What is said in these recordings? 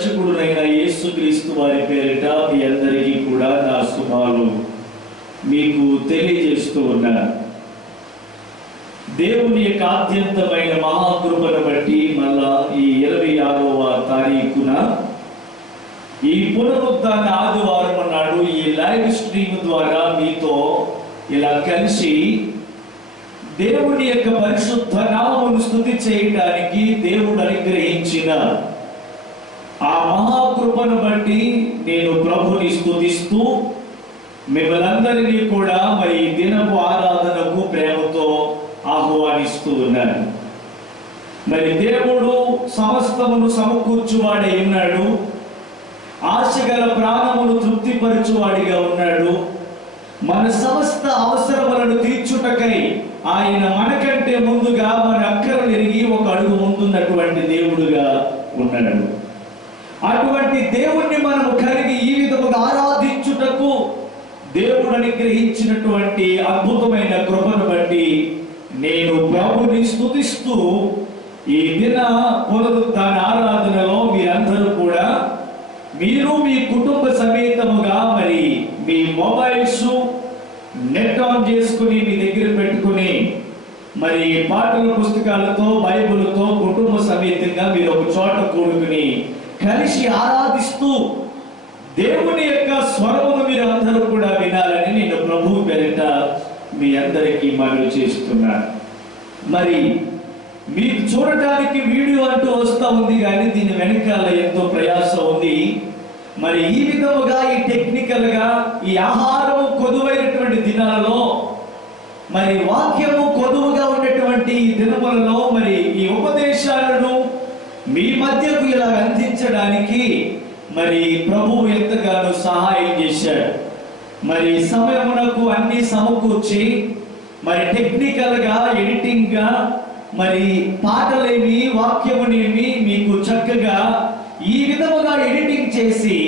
రక్షకుడునైన యేసుక్రీస్తు వారి పేరిట మీ అందరికీ కూడా నా శుభాలు మీకు తెలియజేస్తూ ఉన్నాను. దేవుని యొక్క ఆద్యంతమైన మహాకృపను బట్టి మళ్ళా ఈ 26వ తారీఖున ఈ పునరుద్ధాన ఆదివారం నాడు ఈ లైవ్ స్ట్రీమ్ ద్వారా మీతో ఇలా కలిసి దేవుని యొక్క పరిశుద్ధ నామమును స్తుతి చేయడానికి దేవుడు అనుగ్రహించిన ఆ మహాకృపను బట్టి నేను ప్రభుని స్తుతిస్తూ మిమ్మల్ందరినీ కూడా మరి దినపు ఆరాధనకు ప్రేమతో ఆహ్వానిస్తూ ఉన్నాను. మరి దేవుడు సమస్తమును సమకూర్చువాడై ఉన్నాడు. ఆశగల ప్రాణమును తృప్తిపరచువాడిగా ఉన్నాడు. మన సమస్త అవసరములను తీర్చుటకై ఆయన మనకంటే ముందుగా మన అక్కరలు ఎరిగి ఒక అడుగు ముందున్నటువంటి దేవుడుగా ఉన్నాడు. అటువంటి దేవుణ్ణి మనము కలిగి ఈ విధముగా ఆరాధించుటకు దేవుడు అనుగ్రహించినటువంటి అద్భుతమైన కృపను బట్టి నేను ప్రభుని స్తుతిస్తూ ఈ దిన పునరుద్ధాన ఆరాధనలో మీరందరూ కూడా మీరు మీ కుటుంబ సమేతముగా మరి మీ మొబైల్స్ నెట్ ఆన్ చేసుకుని మీ దగ్గర పెట్టుకుని మరి పాటల పుస్తకాలతో బైబిల్తో కుటుంబ సమేతంగా మీరు ఒక చోట కూడుకుని కలిసి ఆరాధిస్తూ దేవుని యొక్క స్వరమును మీరు అందరూ కూడా వినాలని నేను ప్రభువు పేరిట మీ అందరికీ మనవి చేస్తున్నాను. మరి మీకు చూడటానికి వీడియో అంటూ వస్తూ ఉంది, కానీ దీని వెనకాల ఎంతో ప్రయాసం ఉంది. మరి ఈ విధముగా ఈ టెక్నికల్ గా ఈ ఆహారము కొదువైనటువంటి దినాలలో మరి వాక్యము కొదువుగా ఉన్నటువంటి ఈ దినములలో మరి ఈ ఉపదేశాలను మీ మధ్యకు ఇలా అందించడానికి మరి ప్రభువు ఎంతగానో సహాయం చేశాడు. మరి సమయమునకు అన్ని సమకూర్చి మరి టెక్నికల్ గా ఎడిటింగ్ గా మరి పాటలేమి వాక్యమునేమి మీకు చక్కగా ఈ విధముగా ఎడిటింగ్ చేసి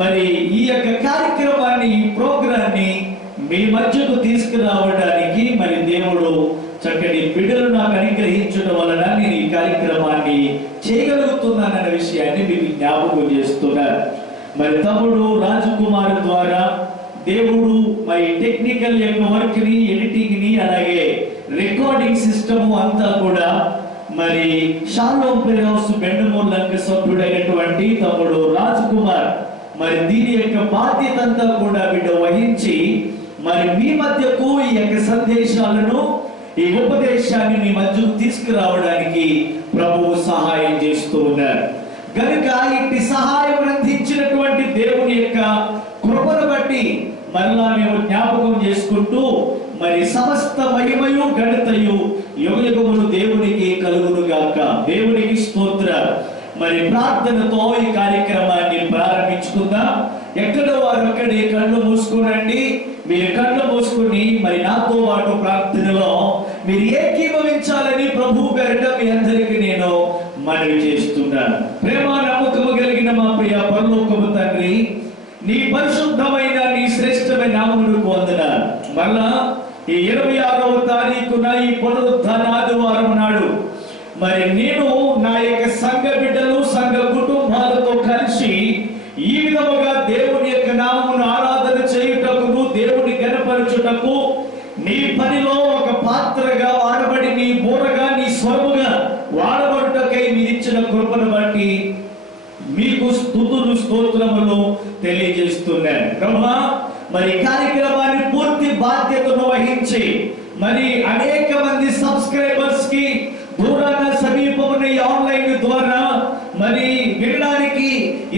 మరి ఈ యొక్క కార్యక్రమాన్ని ఈ ప్రోగ్రాన్ని మీ మధ్యకు తీసుకురావడానికి మరి దేవుడు చక్కటి బిడ్డలు నాకు అనుగ్రహించడం వలన నేను ఈ కార్యక్రమాన్ని చేయగలుగుతున్నానన్న విషయాన్ని మీకు జ్ఞాపకం చేస్తున్నారు. మరి తమ్ముడు రాజకుమార్ ద్వారా దేవుడు మరి టెక్నికల్ యొక్క వర్క్ ని ఎడిటింగ్ ని అలాగే రికార్డింగ్ సిస్టమ్ అంతా కూడా మరి షాలోం పెరహౌస్ బెండమూరు లంక సభ్యుడైనటువంటి తమ్ముడు రాజకుమార్ మరి దీని యొక్క బాధ్యత అంతా కూడా బిడ్డ వహించి మరి మీ మధ్యకు ఈ యొక్క సందేశాలను ఈ ఉపదేశాన్ని మీ మధ్యకు తీసుకురావడానికి ప్రభువు సహాయం చేస్తూ ఉన్నారు. కనుక ఇట్టి సహాయం అందించినటువంటి దేవుని యొక్క కృపను బట్టి మరలా మేము జ్ఞాపకం చేసుకుంటూ మరి సమస్త మహిమయు ఘనతయు యుగయుగములు దేవునికి కలుగును గాక. దేవునికి స్తోత్రం. మరి ప్రార్థనతో ఈ కార్యక్రమాన్ని ప్రారంభించుకుందాం. ఎక్కడ వారు అక్కడే కళ్ళు మూసుకోనండి. మీరు కళ్ళు మూసుకుని మరి నాతో పాటు ప్రార్థనలో మీరు ఏకీభవించాలని ప్రభు పేరిట మీ అందరికీ నేను మనవి చేస్తున్నాను. ప్రేమ నమ్మకము కలిగిన మా ప్రియ పరలోకపు తండ్రి, నీ పరిశుద్ధమైన నీ శ్రేష్టమైన నామమునకు వందనాలు. మళ్ళా ఈ 26వ తారీఖున ఈ పునరుద్ధాన ఆదివారం నాడు మరి నేను నా యొక్క సంఘ బిడ్డలు సంఘ కుటుంబాలతో కలిసి ఈ విధముగా దేవుని యొక్క నామమును ఆరాధన చేయుటకు దేవుని ఘనపరచుటకు నీ పనిలో ఒక పాత్రగా వాడబడి నీ బోరగా నీ స్వరముగా వాడబడుటకై మీరిచ్చిన కృపను బట్టి మీకు స్తుతులు స్తోత్రములు తెలియజేస్తున్నాను. ప్రభువా, మరి కార్యక్రమాన్ని పూర్తి బాధ్యతను వహించి మరి అనేక మంది సబ్స్క్రైబర్స్ కి దూరాన సమీపమున ఆన్లైన్ ద్వారా మరి వినడానికి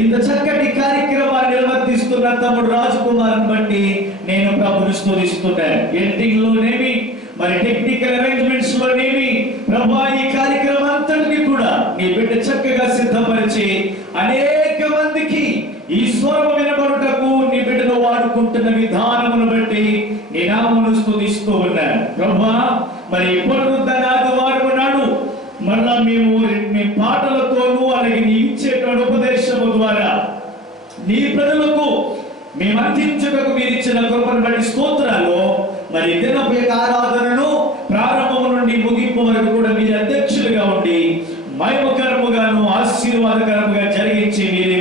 ఇంత చక్కటి కార్యక్రమాన్ని నిర్వర్తిస్తున్న తమ్ముడు రాజకుమార్ని బట్టి నేను ప్రభుని స్తుతిస్తున్నాను. ఎడిటింగ్ లోనేమి మరి టెక్నికల్ అరేంజ్మెంట్స్ లోనేమి ప్రభు ఈ కార్యక్రమం అంతటిని కూడా నీ బిడ్డ చక్కగా సిద్ధపరిచి అనేక మందికి ఈ స్వరం వినబడుటకు నీ బిడ్డను వాడుకుంటున్న విధానమును బట్టి నీ నామమును స్తుతిస్తూ ఉన్నాను. ప్రభువా, మరి పునరుద్ధాన ఆదివారం నాడు మళ్ళా మేము పాటలతోనూ అలాగే నీ ఇచ్చేటువంటి ఉపదేశము ద్వారా నీ ప్రజలకు మేము అందించుటకు మీరు ఇచ్చిన కృపను బట్టి స్తోత్రాలు. మరి దినపు ఆరాధనను ప్రారంభము నుండి ముగింపు వరకు కూడా మీరు అధ్యక్షులుగా ఉండి మహిమకరముగాను ఆశీర్వాదకరముగా జరిగించి మీరు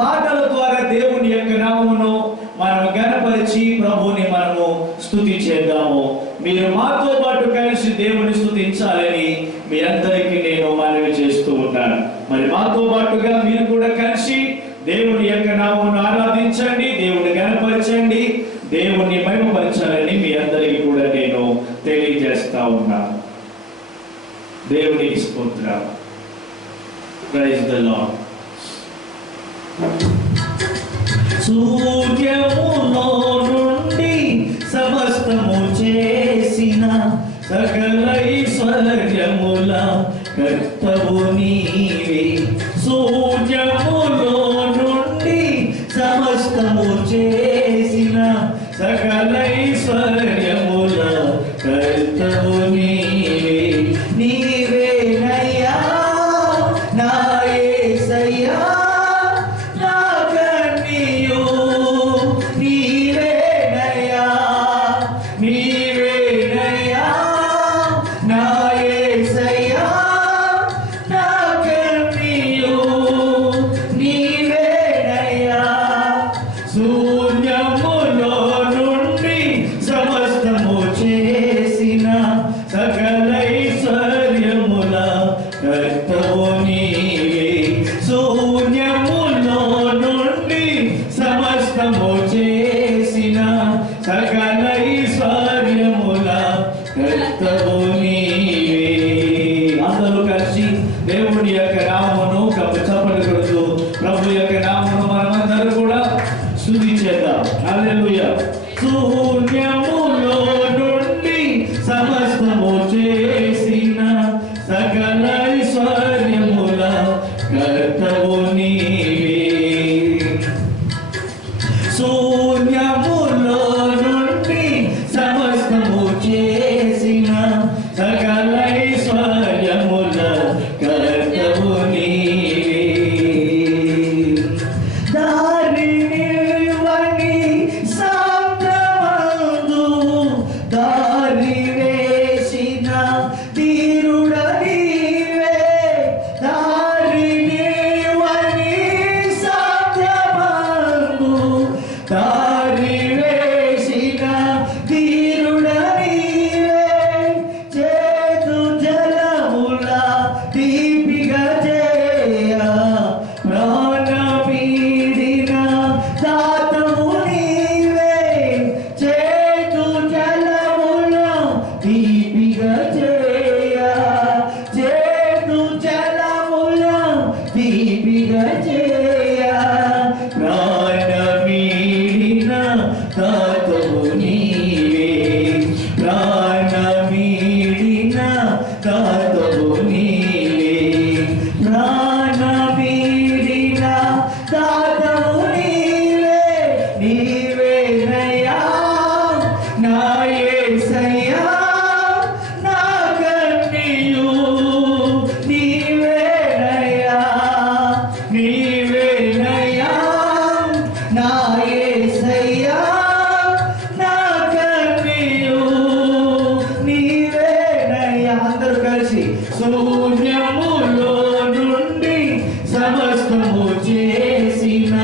మాటల ద్వారా దేవుని యొక్క నామమును మనం ఘనపరిచి ప్రభువుని మనము స్తుతి చేద్దాము. మీరు మాతో పాటు కలిసి దేవుని స్తుతించాలని మీ అందరికీ నేను మనవి చేస్తూ ఉంటాను. మరి మాతో పాటుగా మీరు కూడా కలిసి దేవుని యొక్క నామమును ఆరాధించండి, దేవుని ఘనపరచండి, దేవుని మహిమపరచాలని మీ అందరికీ కూడా నేను తెలియజేస్తా ఉన్నాను. దేవునికి స్తోత్రం. Praise the lord. సూర్యములో నుండి సమస్తము చేసిన సకల ఐశ్వర్యముల కర్తవు నీవే. సూర్యములో నుండి సమస్తము చేసిన సకల ఐశ్వర్యముల కర్తవు నీవే. నీవేనయ్యా నా యేసయ్యా, నా కన్నీయు నీవేనయ్యా, నీవేనయ్యా నా యేసయ్యా, నా కన్నీయు నీవేనయ్యా. శూన్యములో నుండి సమస్తము చేసిన సకల ఐశ్వర్యముల కర్తవు నీవే. శూన్యములో నుండి సమస్తము చేసిన సకల ఐశ్వర్యముల కర్తవు నీవే. అందరూ కలిసి దేవుని యొక్క నామమును చప్పట్లు కొడుతూ ప్రభు యొక్క నామమును మనమందరూ కూడా స్తుతించేద్దాం. హల్లెలూయా. శూన్యములో నుండి సమస్తము చేసిన సకల ఐశ్వర్యముల కర్తవు నీవే. శూన్యములో నుండి సమస్తము చేసిన సకల ఐశ్వర్యముల కర్తవు నీవే. దారినివ్వని సాంద్రమందు దారి వేసిన తీరుడ నీవే. దారినివ్వని సాంద్రమందు దారి వేసిన తీరుడ నీవే. చేతు జలముల దీపిగా చేయ ప్రాణపీడిన దాతవు నీవే. చేతు జలముల దీపిగా చేయ, చేతు జలముల దీపిగా చేయ ప్రాణపీడిన దాతవు నీవే. ప్రాణపీడిన దాతవు నీవే. ప్రాణపీడిన దాతవు నీవే. నీవేనయ్యా నా యేసయ్యా, నా కన్నీయు నీవేనయ్యా, నీవేనయ్యా నా యేసయ్యా, నా కన్నీయు నీవేనయ్యా. అందరూ కలిసి శూన్యములో నుండి సమస్తము చేసిన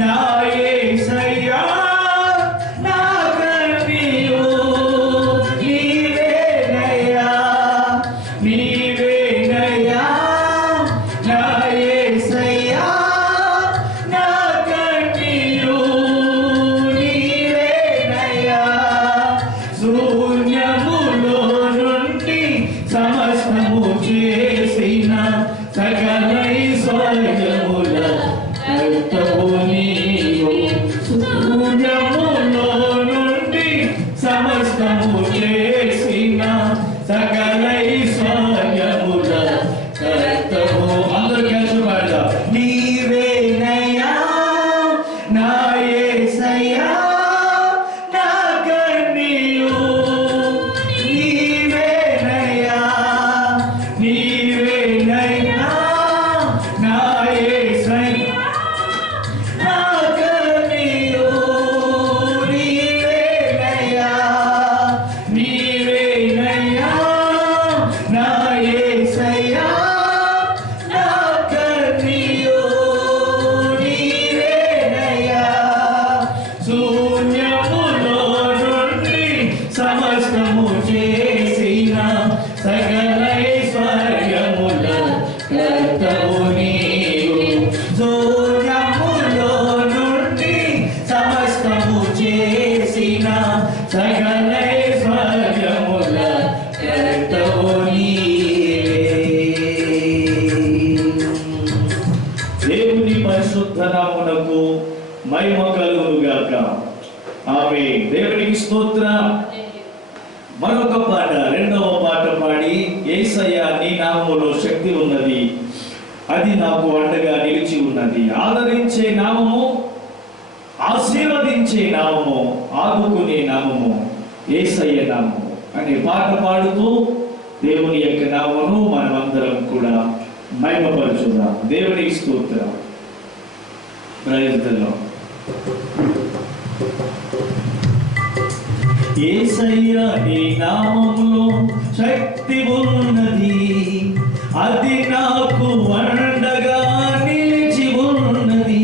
నా యేసయ్యా నా కన్నీయు నీవేనయ్యా నీవేనయ్యా నా యేసయ్యా నా కన్నీయు నీవేనయ్యా శూన్యములో నుండి సమస్తము చేసిన సకల ఐశ్వర్యముల కర్తవు నీవు శూన్యములో నుండి సమస్తము చేసిన సకల ఐశ్వర్యముల కర్తవు అందరూ కలిసి పాడదాం నీవేనయ్యా నా యేసయ్యా నా కన్నీయు నీవేనయ్యా నీవేనయ్యా నా యేసయ్యా నా కన్నీయు నీవేనయ్యా నీవేనయ్యా నా యేసయ్యా నా కన్నీయు నీవేనయ్యా శూన్యములో నుండి సమస్తము చేసిన సకల ఐశ్వర్యముల కర్తవు నీవు శూన్యములో నుండి సమస్తము చేసిన సకల ఐశ్వర్యముల కర్తవు నీవే. దేవుని పరిశుద్ధ నామమునకు మహిమ కలుగును గాక. ఆమేన్. దేవునికి స్తోత్రం. మరొక పాట, రెండవ పాట పాడి యేసయ్య నీ నామములో శక్తి ఉన్నది, అది నాకు అండగా నిలిచి ఉన్నది. ఆదరించే నామము, ఆశీర్వదించే నామము, ఆదుకునే నామము యేసయ్య నామము అనే పాట పాడుతూ దేవుని యొక్క నామమును మనమందరం కూడా మహిమపరచుదాం. దేవునికి స్తోత్రం. Praise the lord. యేసయ్య నీ నామములో శక్తి ఉన్నది, అది నాకు అండగా నిలిచి ఉన్నది.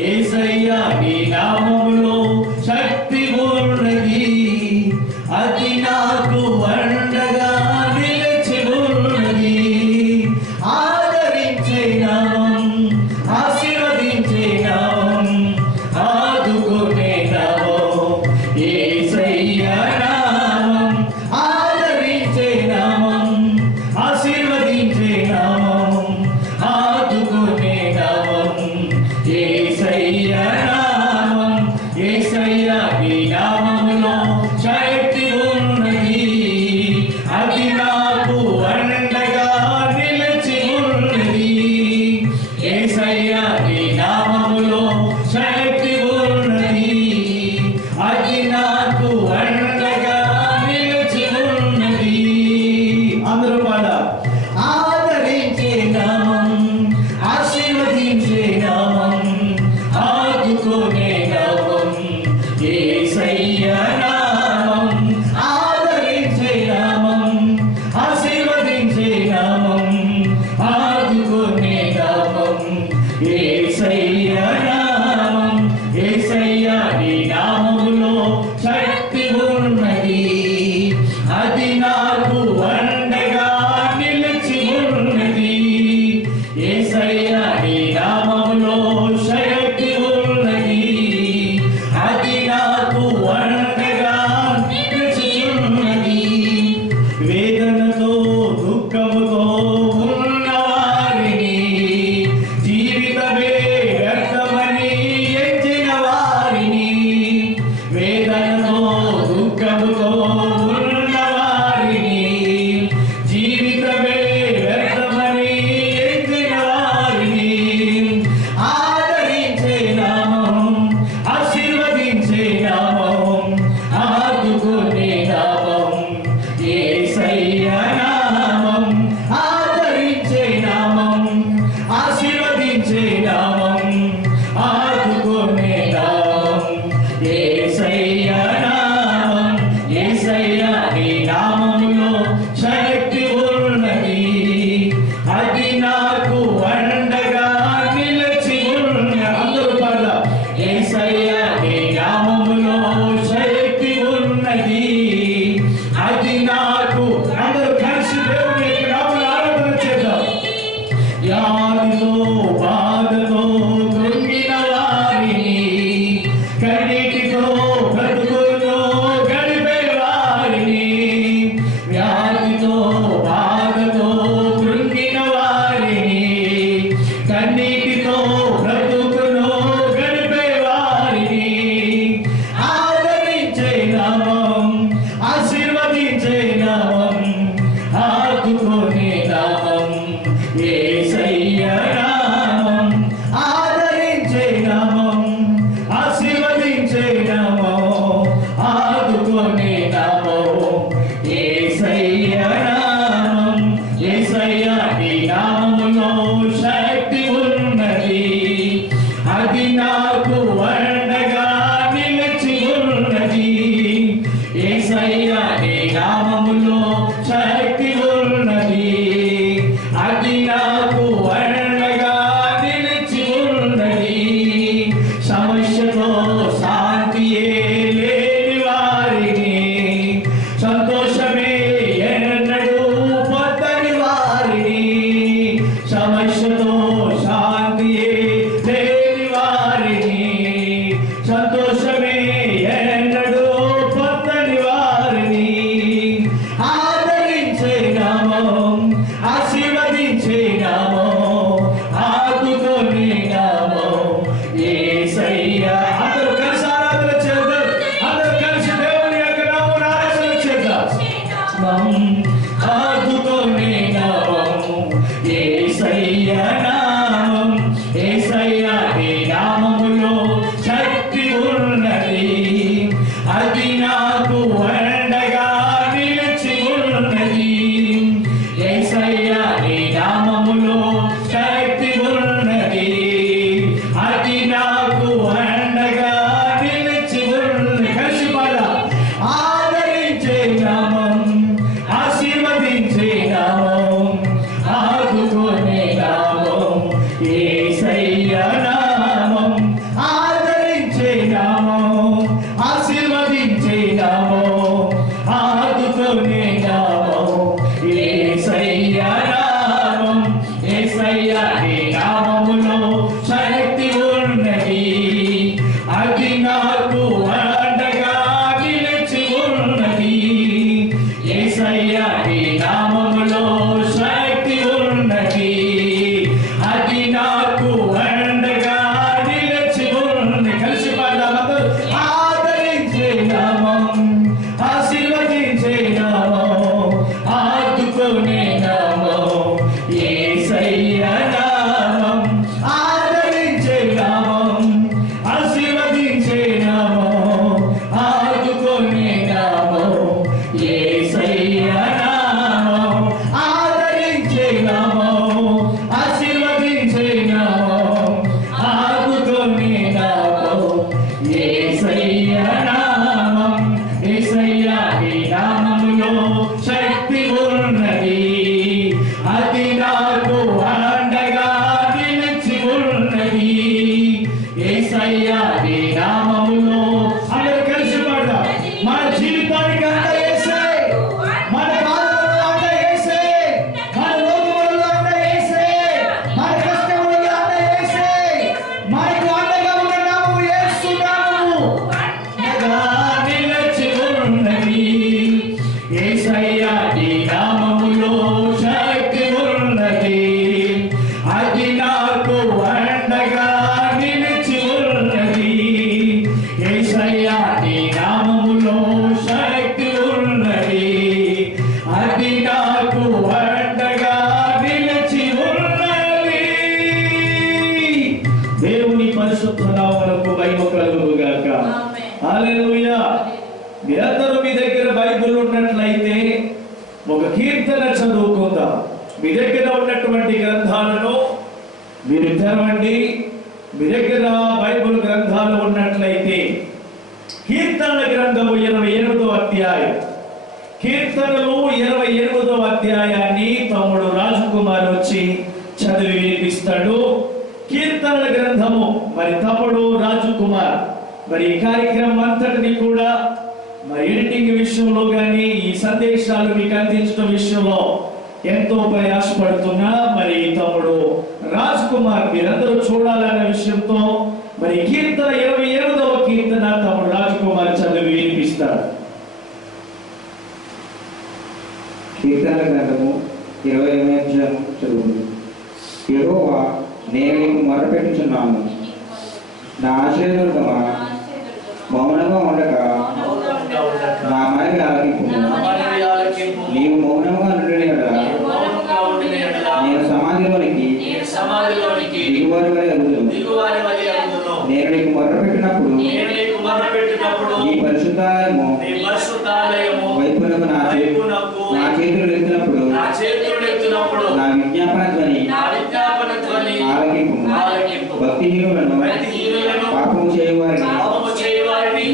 యేసయ్య నీ నామములో శక్తి ఉన్నది, అది నాకు అండగా నిలిచి ఉన్నది. ఆదరించే నామం, ఆశీర్వదించే నామం, ఆదుకునే నామం యేసయ్య నామం. ఆదరించే నామం, ఆశీర్వదించే నామం, ఆదుకునే నామం యేసయ్య నామం. యేసయ్య నీ నామములో శక్తి ఉన్నది, అది నాకు అండగా నిలిచి ఉన్నది. యేసయ్య నీ నామములో శక్తి ఉన్నది, అది నాకు అండగా నిలిచి ఉన్నది. అందరూ పాడ. ఆదరించే నామం, ఆశీర్వదించే నామం, ఆదుకునే నామం యేసయ్య నామం. ఆదరించే నామం, ఆశీర్వదించే నామం, ఆదుకునే నామం యేసయ్య నామం. యేసయ్య నీ నామములో శక్తి ఉన్నది, అది నాకు అండగా నిలిచి ఉన్నది. యేసయ్య నీ నామములో శక్తి ఉన్నది, నాకు అండగా నిలిచి ఉన్నది. యేసయ్యా నీ నామములో శక్తి ఉన్నది. అది నాకు అండగా నిలిచి ఉన్నది. సమస్యలో శాంతియే లేని వారిని, సంతోషమే ఎన్నడూ పొందని వారిని, సమస్యతో శాంతియే లేని వారిని, సంతోషమే ఎన్నడూ పొందని వారిని ఆదరించే నామం, ఆశీర్వదించే నామం, ఆదుకునే నామం యేసయ్యా. అందరూ కలిసి ఆరాధన చేద్దాం. అందరూ కలిసి దేవుని యొక్క నామమును ఆరాధన చేద్దాం. ఆదుకునే నామం యేసయ్యా నామం. యేసయ్యా నీ నామములో శక్తి ఉన్నది. అది నాకు అండగా నిలిచి ఉన్నది. యేసయ్యా నీ నామములో శక్తి ఉన్నది. అది నాకు అండగా నిలిచి ఉన్నది. కలిసి పాడదాం. ఆదరించే నామం, ఆశీర్వదించే నామం, ఆదుకునే నామం యేసయ్యా నామం. ఆదరించే నామం, ఆశీర్వదించే నామం, ఆదుకునే నామం యేసయ్యా నామం. యేసయ్యా నీ నామములో శక్తి ఉన్నది. అది నాకు అండగా నిలిచి ఉన్నది. యేసయ్యా నీ నామములో శక్తి ఉన్నది. అది నాకు అండగా నిలిచి ఉన్నది. కలిసి పాడదాం అందరూ. ఆదరించే నామం, ఆశీర్వదించే నామం, ఆదుకునే నామం యేసయ్యా నామం. ఆదరించే నామం, ఆశీర్వదించే నామం, ఆదుకునే నామం యేసయ్యా నామం. ఆదరించే నామం, ఆశీర్వదించే నామం, ఆదుకునే నామం యేసయ్యా నామం. యేసయ్యా నీ నామములో శక్తి ఉన్నది. అది నాకు అండగా నిలిచి ఉన్నది. యేసయ్యా నీ నామములో అందరూ కలిసి పాడదాం. మన జీవితానికి అండ యేసే, మన బాధలలో అండ యేసే, మన రోగములలో అండ యేసే, మన కష్టములలో అండ యేసే. మనకు అండగా ఉన్న నామము యేసు నామము. అండగా నిలిచి ఉన్నది. యేసయ్యా నీ నామములో శక్తి ఉన్నది. అది నాకు అండగా నిలిచి ఉన్నది. యేసయ్యా నీ నామములో శక్తి ఉన్నది. అది నాకు అండగా నిలిచి ఉన్నది. దేవుని పరిశుద్ధ నామమునకు మహిమ కలుగును గాక. హల్లెలూయా. మీరందరూ మీ దగ్గర బైబిల్ ఉన్నట్లయితే ఒక కీర్తన చదువుకుందాం. మీ దగ్గర ఉన్నటువంటి గ్రంథాలను మీరు తెరవండి. మీ దగ్గర బైబిల్ గ్రంథాలు ఉన్నట్లయితే కీర్తనల గ్రంథము 28వ అధ్యాయం, కీర్తనలు 28వ అధ్యాయాన్ని తమ్ముడు రాజకుమార్ వచ్చి చదివి వినిపిస్తాడు. కీర్తనల గ్రంథము మరి తమ్ముడు రాజకుమార్ మరి ఈ కార్యక్రమం అంతటిని కూడా మరి ఎడిటింగ్ విషయంలో కానీ ఈ సందేశాలు మీకు అందించడం విషయంలో ఎంతో ప్రయాసపడుతున్నా మరి తమ్ముడు రాజ్ కుమార్ మీరందరూ చూడాలనే విషయంతో మరి కీర్తన 28వ కీర్తన తమ్ముడు రాజ్ కుమార్ చదివి వినిపిస్తాడు. కీర్తనల గ్రంథము 28వ అధ్యాయం చదువు. యెహోవా, నేను నీకు మొరపెట్టుచున్నాను. నా ఆశ్రయదుర్గమా, మౌనంగా ఉండక నా మనవి ఆలకింపుము. నీవు మౌనంగా నుండిన యెడల నేను సమాధిలోనికి దిగువారి వలె అగుదును. నేను నీకు మొరపెట్టినప్పుడు నీ పరిశుద్ధాలయము వైపునకు నా చేతులు ఎత్తినప్పుడు నా విజ్ఞాపన ధ్వని ఆలకింపుము. భక్తిహీనులను చేయవారిని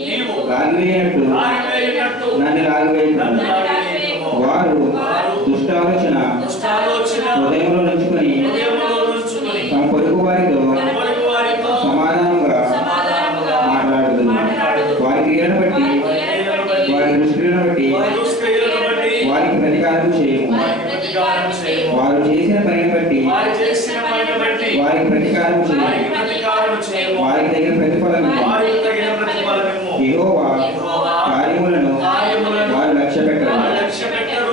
నీవు లాగివేయనట్టు నన్ను లాగివేయను. వారు దుష్టాలోచన హృదయంలో నుంచుకొని తమ పొరుగు వారితో సమాధానంగా మాట్లాడుతున్నారు. వారి క్రియలను బట్టి వారి దుష్క్రియలను బట్టి వారికి ప్రతీకారం చేయము. వారు చేసిన పనిని బట్టి వారికి ప్రతీకారం చేయము. వారికి తగిన ప్రతిఫలం యెహోవా కార్యములను వారు లక్ష్య పెట్టరు.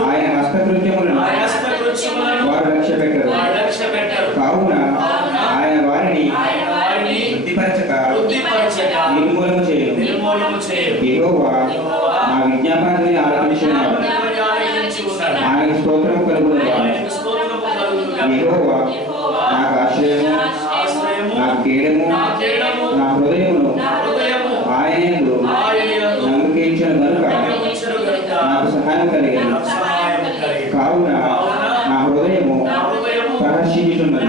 ఆయన హస్తకృత్యములను వారు లక్ష్య పెట్టరు. కావున ఆయన వారిని వృద్ధిపరచక నిర్మూలన చేయరు. యెహోవా నా విజ్ఞాపనని ఆలకించున్నాడు. ఆయన స్తోత్రము కలుగునుగాక. యెహోవా నాకు ఆశ్రయము, నాకు కేడము, నా హృదయమును ఆయనయందు నమ్మకించిన కనుక నాకు సహాయం కలిగేది. కావున నా హృదయము ప్రహర్షించుచున్నది.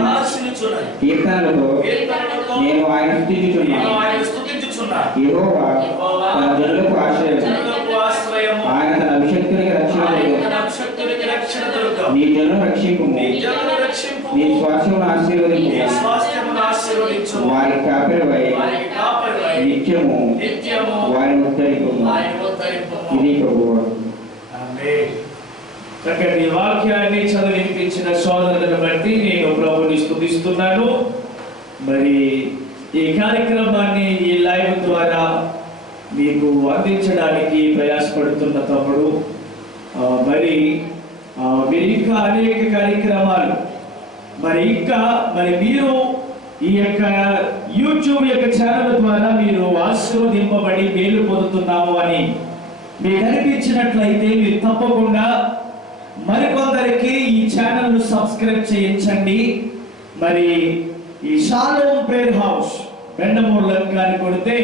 కీర్తనలతో నేను ఆయన స్తుతించుచున్నాను. యెహోవా తన జనులకు ఆశ్రయము, ఆయన తన అభిషక్తునికి రక్షణ దొరుకు. నీ జనులను రక్షింపుము, నీ స్వాస్థ్యమును ఆశీర్వదించుము. వారి కాపరివై నిత్యము వారిని ఉద్ధరింపుము. ఇది ప్రభువా. చక్కటి వాక్యాన్ని చదివించిన సోదరులను బట్టి నేను ప్రభుని స్తుతిస్తున్నాను. మరి ఈ కార్యక్రమాన్ని ఈ లైవ్ ద్వారా మీకు అందించడానికి ప్రయాసపడుతున్న తప్పుడు మరి మీరు ఇంకా అనేక కార్యక్రమాలు మరి మీరు ఈ యొక్క యూట్యూబ్ యొక్క ఛానల్ ద్వారా మీరు ఆశీర్వదింపబడి మేలు పొందుతున్నాము అని మీకు అనిపించినట్లయితే మీరు తప్పకుండా మరికొందరికి ఈ ఛానల్ను సబ్స్క్రైబ్ చేయించండి. మరి ఈ షాలోమ్ ప్రేయర్ హౌస్ బెండమూరు లంకాని కొడితే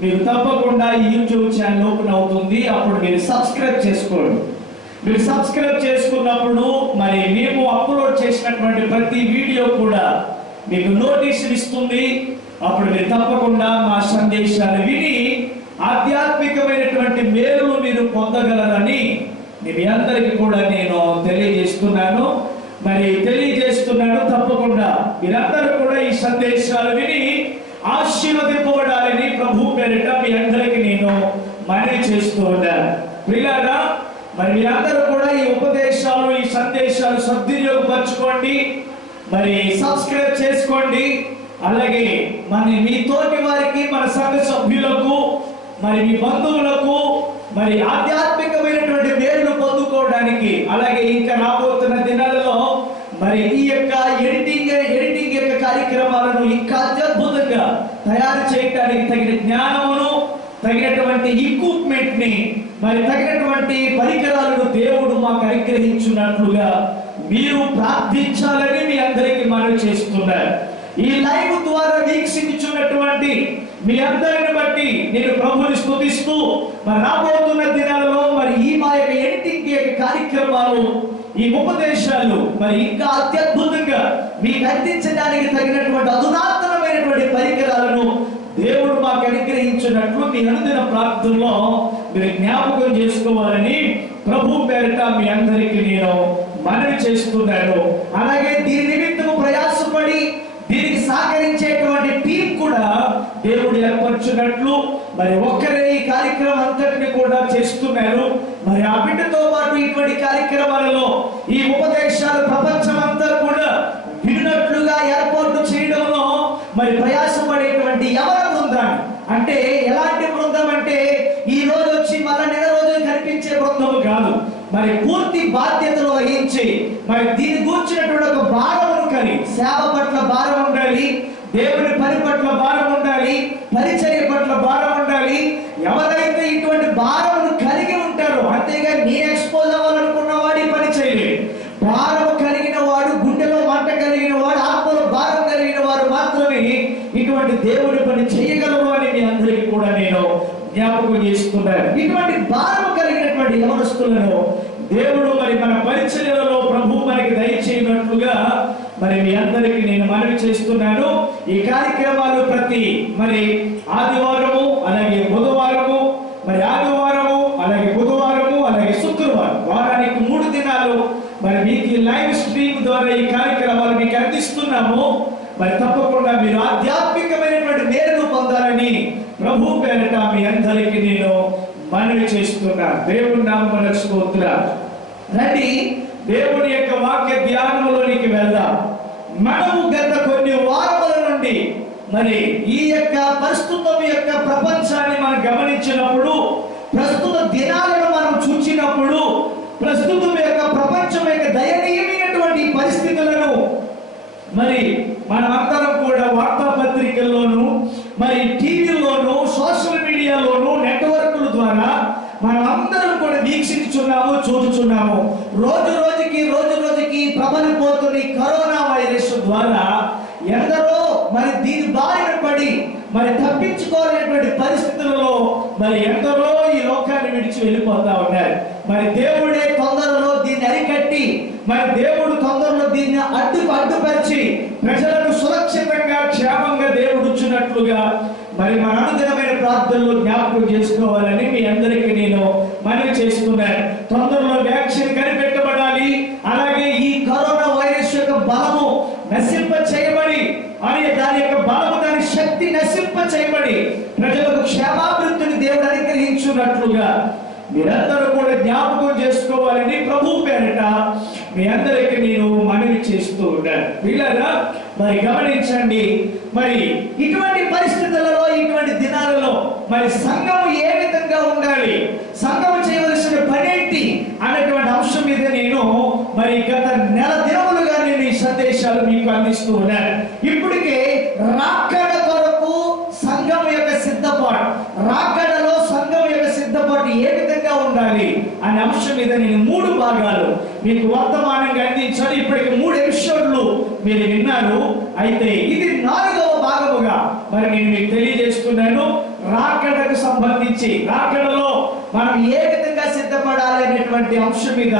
మీరు తప్పకుండా ఈ యూట్యూబ్ ఛానల్ ఓపెన్ అవుతుంది. అప్పుడు మీరు సబ్స్క్రైబ్ చేసుకోండి. మీరు సబ్స్క్రైబ్ చేసుకున్నప్పుడు మరి మేము అప్లోడ్ చేసినటువంటి ప్రతి వీడియో కూడా మీకు నోటీసులు ఇస్తుంది. అప్పుడు మీరు తప్పకుండా మా సందేశాలు విని ఆధ్యాత్మికమైనటువంటి మేలును మీరు పొందగలరని మీ అందరికీ కూడా నేను తెలియజేస్తున్నాను. తప్పకుండా మీరందరూ కూడా ఈ సందేశాలు విని ఆశీర్వదింపబడాలని ప్రభు పేరిట మీ అందరికీ నేను మనవి చేస్తూ ఉన్నాను. ప్రియులారా, మరి మీరందరూ కూడా ఈ ఉపదేశాలు ఈ సందేశాలు సద్వినియోగపరచుకోండి. మరి సబ్స్క్రైబ్ చేసుకోండి. అలాగే మీ తోటి వారికి, మన సంఘ సభ్యులకు, మరి మీ బంధువులకు మరి ఆధ్యాత్మికమైనటువంటి మేలును పొందుకోవడానికి, అలాగే ఇంకా రాబోతున్న దినాలలో మరి ఈ యొక్క ఎడిటింగ్ యొక్క కార్యక్రమాలను ఇంకా అత్యద్భుతంగా తయారు చేయడానికి తగిన జ్ఞానమును, తగినటువంటి ఎక్విప్మెంట్ ని, మరి తగినటువంటి పరికరాలను దేవుడు మాకు అనుగ్రహించున్నట్లుగా మీరు ప్రార్థించాలని మీ అందరికీ మనవి చేస్తున్నారు. ఈ లైవ్ ద్వారా వీక్షించున్నటువంటి మీ అందరిని బట్టి నేను ప్రభుని స్తుతిస్తూ మరి రాబోతున్న దినాలలో మరి ఈ మా యొక్క ఎడిటింగ్ యొక్క కార్యక్రమాలు, ఈ ఉపదేశాలు మరి ఇంకా అత్యద్భుతంగా మీకు అందించడానికి తగినటువంటి అధునాతనమైనటువంటి పరికరాలను దేవుడు మాకు అనుగ్రహించినట్లు మీ అనుదిన ప్రార్థనలో మీరు జ్ఞాపకం చేసుకోవాలని ప్రభు పేరిట మీ అందరికీ నేను మనవి చేస్తున్నాను. అలాగే దీని నిమిత్తము ప్రయాసపడి దీనికి సహకరించేటువంటి టీం కూడా దేవుడు ఏర్పరచున్నట్లు మరి ఒక్కరే ఈ కార్యక్రమం అంతటిని కూడా చేస్తున్నారు. మరి ఆ బిడ్డతో పాటు ఇటువంటి కార్యక్రమాలలో ఈ ఉపదేశాలు ప్రపంచమంతా కూడా విన్నట్లుగా ఏర్పాటు చేయడంలో మరి ప్రయాసపడేటువంటి ఎవరి బృందాన్ని, అంటే ఎలాంటి బృందం అంటే ఈ రోజు వచ్చి మళ్ళా నెల రోజులు కనిపించే బృందము కాదు. మరి పూర్తి బాధ్యతలు వహించి మరి దీని కూర్చున్నటువంటి ఒక భారమును కలి, సేవ పట్ల భారం ఉండాలి, దేవుని పని పట్ల భారం ఉండాలి, పరిచర్య పట్ల భారం ఉండాలి. ఎవరైతే ఇటువంటి భారమును కలిగి ఉంటారో, అంతేగా నీ ఎక్స్పోజ్ అవ్వాలనుకున్న వాడి పని చేయలేదు. భారము కలిగిన వాడు, గుండెలో మంట కలిగిన వాడు, ఆత్మలో భారం కలిగిన వారు మాత్రమే ఇటువంటి దేవుడి పని చేయగలరు అని మీ అందరికీ కూడా నేను జ్ఞాపకం చేస్తున్నాను. ఇటువంటి భారము కలిగినటువంటి యవనస్తులను దేవుడు మరి మన పరిచర్యలలో ప్రభు మనకి దయచేయనట్లుగా మరి మీ అందరికీ నేను మనవి చేస్తున్నాను. ఈ కార్యక్రమాలు ప్రతి మరి ఆదివారము, అలాగే బుధవారము, మరి ఆదివారము, అలాగే బుధవారము, అలాగే శుక్రవారం, వారానికి 3 దినాలు మరి మీకు ఈ లైవ్ స్ట్రీమ్ ద్వారా ఈ కార్యక్రమాలు మీకు అందిస్తున్నాము. మరి తప్పకుండా మీరు ఆధ్యాత్మికమైనటువంటి మేలును పొందాలని ప్రభు పేరిట మీ అందరికీ నేను మనవి చేస్తున్నాను. దేవుని నామమునకు స్తోత్రం. రండి దేవుని యొక్క వాక్య ధ్యానంలోనికి వెళ్దాం. మనము గత కొన్ని వారముల నుండి మరి ఈ యొక్క ప్రస్తుతం యొక్క ప్రపంచాన్ని మనం గమనించినప్పుడు, ప్రస్తుత దినాలను మనం చూచినప్పుడు, ప్రస్తుతం యొక్క ప్రపంచం యొక్క దయనీయమైనటువంటి పరిస్థితులను మరి మనమందరం కూడా వార్తాపత్రికల్లోనూ, మరి టీవీలోనూ, సోషల్ మీడియాలోనూ, నెట్వర్క్ల ద్వారా మనం అందరం కూడా వీక్షించున్నాము, చూస్తున్నాము. రోజు రోజుకి ప్రబలిపోతున్న ఈ కరోనా వైరస్ ద్వారా ఎందరో మరి దీని బారిన పడి మరి తప్పించుకోలేనటువంటి పరిస్థితులలో మరి ఎందరో ఈ లోకాన్ని విడిచి వెళ్ళిపోతా ఉన్నారు. మరి దేవుడే తొందరలో దీన్ని అరికట్టి, మరి దేవుడు తొందరలో దీన్ని అడ్డుపరిచి ప్రజలను సురక్షితంగా క్షేమంగా దేవుడు ఇచ్చినట్లుగా మరి మన అనుదినమైన ప్రార్థనలు జ్ఞాపకం చేసుకోవాలని మీ అందరికీ నేను మనవి చేస్తున్నాను. తొందరలో వ్యాక్సిన్ కనిపెట్టబడాలి. అలాగే ఈ కరోనా వైరస్ యొక్క బలము నశింప చేయబడి, అలాగే దాని యొక్క బలము, దాని శక్తి నశింప చేయబడి ప్రజలకు క్షేమాభివృద్ధిని దేవుడు అనుగ్రహించున్నట్లుగా మీరందరూ కూడా జ్ఞాపకం చేసుకోవాలని ప్రభు పేరిట మీ అందరికీ నేను మనవి చేస్తూ ఉంటాను. వీళ్ళరా మరి గమనించండి, మరి ఇటువంటి పరిస్థితులలో, ఇటువంటి దినాలలో మరి సంఘం ఏ విధంగా ఉండాలి, సంఘం చేయవలసిన పనేంటి అనేటువంటి అంశం మీద నేను మరి గత నెల దినములుగా నేను ఈ సందేశాలు మీకు అందిస్తూ ఉన్నాను. ఇప్పటికే రాకడ కొరకు సంఘం యొక్క సిద్ధపాటు, రాకడలో సంఘం యొక్క సిద్ధపాటు ఏ విధంగా ఉండాలి అనే అంశం మీద నేను 3 భాగాలు మీకు వర్తమానంగా అందించాను. ఇప్పటికి 3 ఎపిసోడ్లు మీరు విన్నారు. అయితే ఇది 4వ భాగముగా మరి నేను మీకు తెలియజేస్తున్నాను. రాకడకు సంబంధించి, రాకడలో మనం ఏ విధంగా సిద్ధపడాలి అనేటువంటి అంశం మీద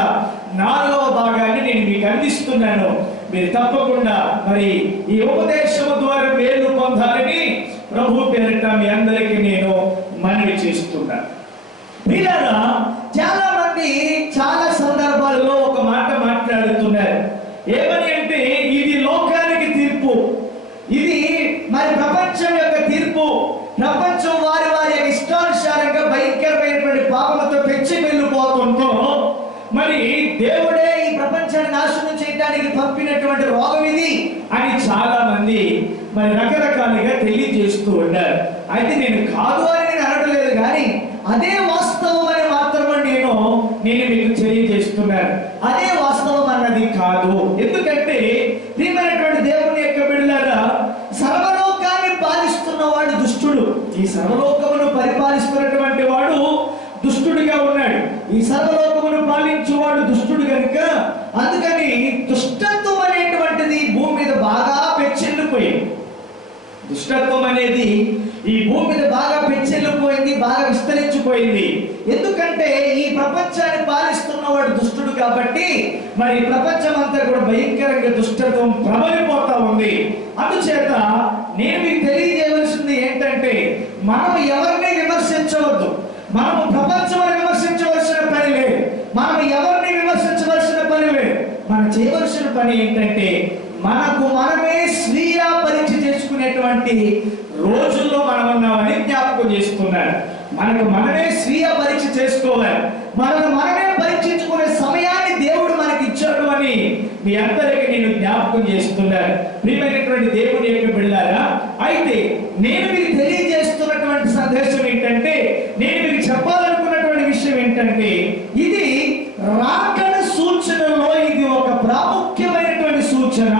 4వ భాగాన్ని నేను మీకు అందిస్తున్నాను. మీరు తప్పకుండా మరి ఈ ఉపదేశము ద్వారా మేలు పొందాలని ప్రభు పేరిట మీ అందరికీ నేను మనవి చేస్తున్నాను. వీళ్ళరా చాలా మంది చాలా సందర్భాల్లో ఒక మాట మాట్లాడుతున్నారు. ఏమని అంటే, ఇది లోకానికి తీర్పు, ఇది మరి ప్రపంచం యొక్క తీర్పు. ప్రపంచం వారి యొక్క ఇష్టానుసారంగా భయంకరమైనటువంటి పాపలతో పెంచి వెళ్ళిపోతుంటో మరి దేవుడే ఈ ప్రపంచాన్ని నాశనం చేయడానికి పంపినటువంటి రోగం ఇది అని చాలా మంది మరి రకరకాలుగా తెలియజేస్తూ ఉన్నారు. అయితే నేను కాదు అని నేను అనట్లేదు, కానీ అదే వాస్తవం అని మాత్రమే నేను మీకు తెలియజేస్తున్నాను. అదే వాస్తవం అన్నది కాదు. ఎందుకంటే ప్రియమైనటువంటి దేవుని యొక్క బిడ్డలారా, సర్వలోకాన్ని పాలిస్తున్నవాడు దుష్టుడు. ఈ సర్వలోకమును పరిపాలిస్తున్నటువంటి వాడు దుష్టుడిగా ఉన్నాడు. ఈ సర్వలోకమును పాలించేవాడు దుష్టుడు కనుక, అందుకని దుష్టత్వం అనేటువంటిది భూమి మీద బాగా పెచ్చెల్లిపోయింది. దుష్టత్వం అనేది ఈ భూమి మీద బాగా పెచ్చెల్లిపోయింది, బాగా విస్తరించిపోయింది. ఎందుకంటే ఈ ప్రపంచాన్ని పాలిస్తున్నవాడు దుష్టుడు కాబట్టి మరి ప్రపంచం అంతా కూడా భయంకరంగా దుష్టత్వం ప్రబలిపోతా ఉంది. అందుచేత నేను మీకు తెలియజేయవలసింది ఏంటంటే, మనం ఎవరిని విమర్శించవద్దు. మనము ప్రపంచాన్ని విమర్శించవలసిన పని లేదు, మనం ఎవరిని విమర్శించవలసిన పని లేదు. మనం చేయవలసిన పని ఏంటంటే, మనకు మనమే స్వీయ పరీక్ష చేసుకునేటువంటి రోజుల్లో మనం ఉన్నామని జ్ఞాపకం చేస్తున్నారు. మనకు మనమే స్వీయ పరీక్ష చేసుకోవాలి. మనమే పరీక్షించుకునే సమయాన్ని దేవుడు మనకి ఇచ్చాడు అని మీ అందరికీ నేను జ్ఞాపకం చేస్తున్నాను. ప్రియమైనటువంటి దేవుని యొక్క బిడ్డలారా, అయితే నేను మీకు తెలియజేస్తున్నటువంటి సందేశం ఏంటంటే, నేను మీకు చెప్పాలనుకున్నటువంటి విషయం ఏంటంటే, ఇది రాకడ సూచనలో ఇది ఒక ప్రాముఖ్యమైనటువంటి సూచన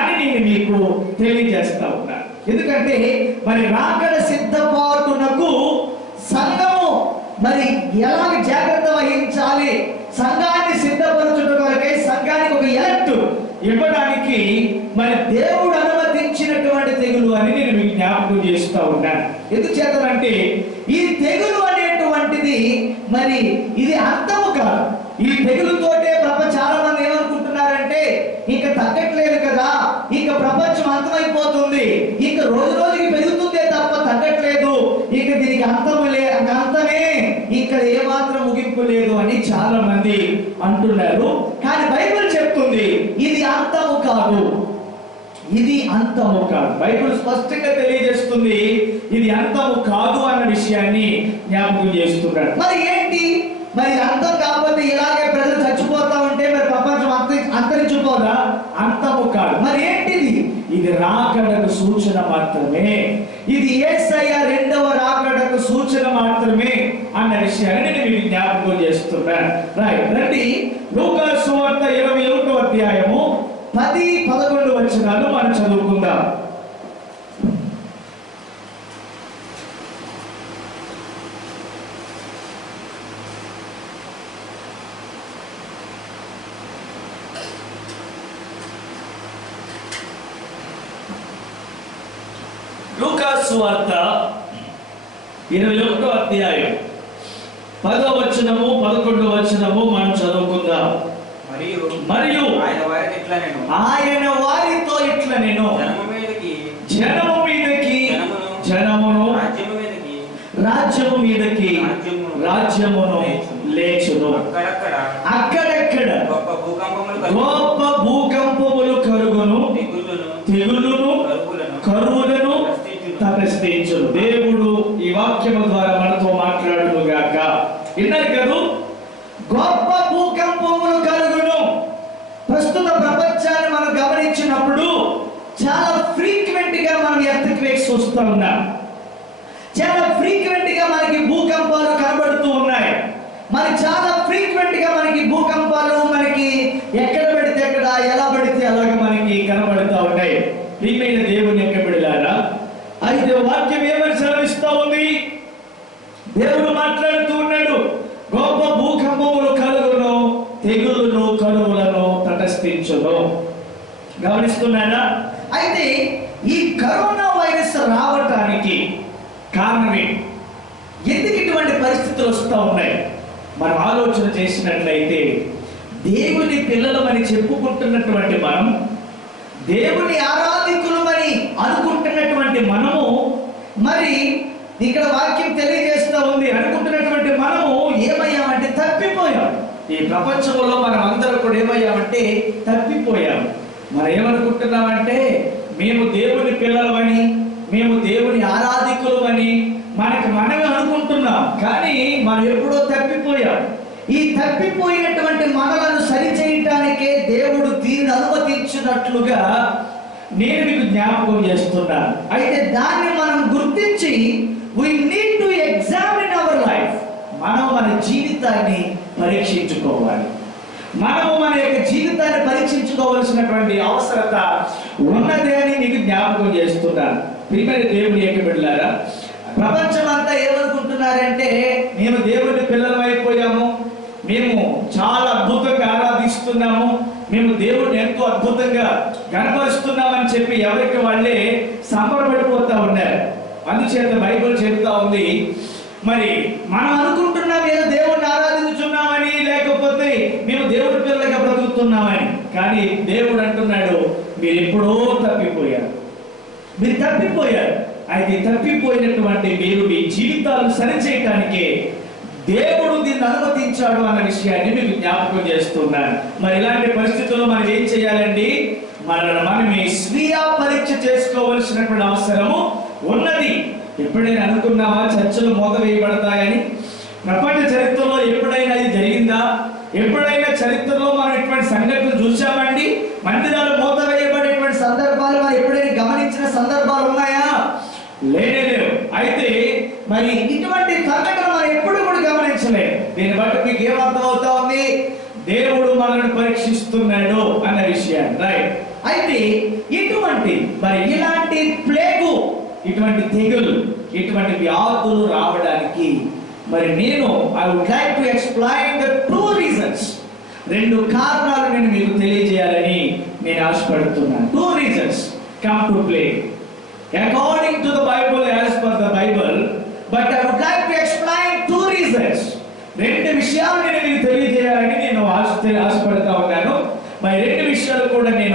అని నేను మీకు తెలియజేస్తా ఉన్నాను. ఎందుకంటే మరి రాకడ సిద్ధపాటునకు సంఘము మరి ఎలాగ జాగ్రత్త వహించాలి, సంఘాన్ని సిద్ధపరచుట కొరకే సంఘానికి ఒక ఎలక్ట్ ఇవ్వడానికి మరి దేవుడు అనుమతించినటువంటి తెగులు అని నేను మీకు జ్ఞాపకం చేస్తూ ఉన్నాను. ఎందుచేతనంటే ఈ తెగులు అనేటువంటిది మరి ఇది అంతము కాదు. ఈ తెగులుతోటే చాలా మంది ఏమనుకుంటున్నారంటే, ఇక తగ్గట్లేదు కదా, ఇక ప్రపంచం అంతమైపోతుంది, ఇక రోజు రోజుకి పెరుగుతుందే తప్ప తగ్గట్లేదు, ఇక దీనికి అంతమే, ఇక్కడ ఏమాత్రం ముగింపు లేదు అని చాలా మంది అంటున్నారు. కానీ బైబిల్ చెప్తుంది ఇది అంతము కాదు, ఇది అంతము కాదు. బైబిల్ స్పష్టంగా తెలియజేస్తుంది ఇది అంతము కాదు అన్న విషయాన్ని జ్ఞాపకం చేస్తున్నాడు. మరి ఏంటి, మరి అంతం కాకపోతే ఇలాగే ప్రజలు చచ్చిపోతా ఉంటే మరి ప్రపంచం అంతరించిపోదా? అంతము కాదు. మరి ఏంటిది? ఇది రాకడకు సూచన మాత్రమే, ఇది యేసయ్య రెండవ రాకడకు సూచన మాత్రమే అన్న విషయాన్ని నేను మీకు జ్ఞాపకం చేస్తున్నాను. రైట్, రండి లూకా సువార్త 21వ అధ్యాయము 10-11 వచనాలు మనం చదువుకుందాం. లూకా సువార్త 21వ అధ్యాయం 10వ వచనము 11వ వచనము మనం చదువుకుందాం. మరియు ఆయన వారితో ఇట్లా నేను జనము మీదకి జనమును రాజ్యము మీదకి రాజ్యమును లేచును. అక్కడక్కడ గొప్ప భూకంపములు కలుగును, తెగులును కరువులను తలెత్తించును. దేవుడు ఈ వాక్యము ద్వారా మనతో మాట్లాడును గాక. విన్నారు కదా, గొప్ప భూకంపములు కలుగును. ప్రస్తుత ప్రపంచాన్ని మనం గమనించినప్పుడు చాలా ఫ్రీక్వెంట్ గా మనం ఎర్త్క్వేక్స్ చూస్తూ ఉన్నాం. చాలా ఫ్రీక్వెంట్ గా మనకి భూకంపాలు కనబడుతూ ఉన్నాయి. మరి చాలా ఫ్రీక్వెంట్ గా మనకి భూకంపాలు మనకి ఎక్కడ పడితే ఎక్కడ, ఎలా పడితే అలాగే మనకి కనబడుతూ ఉన్నాయి. ప్రియమైన దేవుని యొక్క బిడ్డలారా, అయితే వాక్యం ఏమని సెలవిస్తూ ఉంది? దేవుడు మాట్లాడుతూ ఉన్నాడు, గొప్ప భూకంపములు కలుగును, తెగులును కరువులను తటస్థించును. గమనిస్తున్నారా? అయితే ఈ కరోనా వైరస్ రావటానికి కారణమే, ఎందుకు ఇటువంటి పరిస్థితులు వస్తూ ఉన్నాయి? మనం ఆలోచన చేసినట్లయితే దేవుని పిల్లలమని చెప్పుకుంటున్నటువంటి మనం, దేవుని ఆరాధికులమని అనుకుంటున్నటువంటి మనము, మరి ఇక్కడ వాక్యం తెలియజేస్తూ ఉంది, అనుకుంటున్నటువంటి మనము ఏమయ్యామంటే తప్పిపోయాం. ఈ ప్రపంచంలో మనం అందరూ కూడా ఏమయ్యామంటే తప్పిపోయాం. మనం ఏమనుకుంటున్నామంటే మేము దేవుని పిల్లలమని, మేము దేవుని ఆరాధికులమని మనమే అనుకుంటున్నాం. కానీ మనం ఎప్పుడో తప్పిపోయాం. ఈ తప్పిపోయినటువంటి మనలను సరిచేయటానికే దేవుడు దీనిని అనుమతించినట్లుగా నేను మీకు జ్ఞాపకం చేస్తున్నాను. అయితే దాన్ని మనం గుర్తించి we need to examine our life. మనం మన జీవితాన్ని పరీక్షించుకోవాలి. మనము మన యొక్క జీవితాన్ని పరీక్షించుకోవాల్సినటువంటి అవసరత ఉన్నదే అని మీకు జ్ఞాపకం చేస్తున్నాను. ప్రియమైన దేవుని యొక్క బిడ్డలారా, ప్రపంచం అంతా ఏమనుకుంటున్నారంటే మేము దేవుని పిల్లలం అయిపోయాము, మేము చాలా అద్భుతంగా ఆరాధిస్తున్నాము, మేము దేవుడిని ఎంతో అద్భుతంగా కనపరుస్తున్నామని చెప్పి ఎవరికి వాళ్ళే సంబరపడిపోతా ఉన్నారు. అందుచేత బైబిల్ చెప్తా ఉంది, మరి మనం అనుకుంటున్నాం ఏదో దేవుడిని ఆరాధించున్నామని, లేకపోతే మేము దేవుడి పిల్లలుగా బ్రతుకుతున్నామని. కానీ దేవుడు అంటున్నాడు మీరు ఎప్పుడో తప్పిపోయారు, మీరు తప్పిపోయారు. అయితే తప్పిపోయినటువంటి మీరు మీ జీవితాలను సరిచేయటానికే దేవుడు దీన్ని అనుమతించాడు అన్న విషయాన్ని మీకు జ్ఞాపకం చేస్తున్నాను. మరి ఇలాంటి పరిస్థితుల్లో మనం ఏం చేయాలండి? మనమే స్వీయ పరీక్ష చేసుకోవలసినటువంటి అవసరము ఉన్నది. ఎప్పుడైనా అనుకున్నావా చర్చలు మోత వేయబడతాయని? ప్రపంచ చరిత్రలో ఎప్పుడైనా ఇది జరిగిందా? ఎప్పుడైనా చరిత్రలో మనం ఇటువంటి సంఘటనలు చూసామండి? మందిరాలు మోత వేయబడేటువంటి సందర్భాలు మనం ఎప్పుడైనా గమనించిన సందర్భాలు ఉన్నాయా? లేవు. అయితే మరి ఇటువంటి సంఘటన మనం ఎప్పుడు కూడా గమనించలేదు. దీన్ని బట్టి మీకు ఏమర్థం అవుతా ఉంది? దేవుడు మనల్ని పరీక్షిస్తున్నాడు అన్న విషయాన్ని. రైట్. అయితే ఇటువంటి మరి ఇలాంటి ప్లేగు, ఇటువంటి తెగులు, ఇటువంటి వ్యాధులు రావడానికి మరి I would like to explain the 2 reasons. 2 కారణాలు నేను మీకు తెలియజేయాలని నేను ఆశపడుతున్నాను. 2 reasons come to play according to the Bible, as per the Bible, but I would like to explain 2 reasons. 2 విషయాలు నేను మీకు తెలియజేయాలని నేను ఆశపడుతా ఉన్నాను. మరి 2 విషయాలు కూడా నేను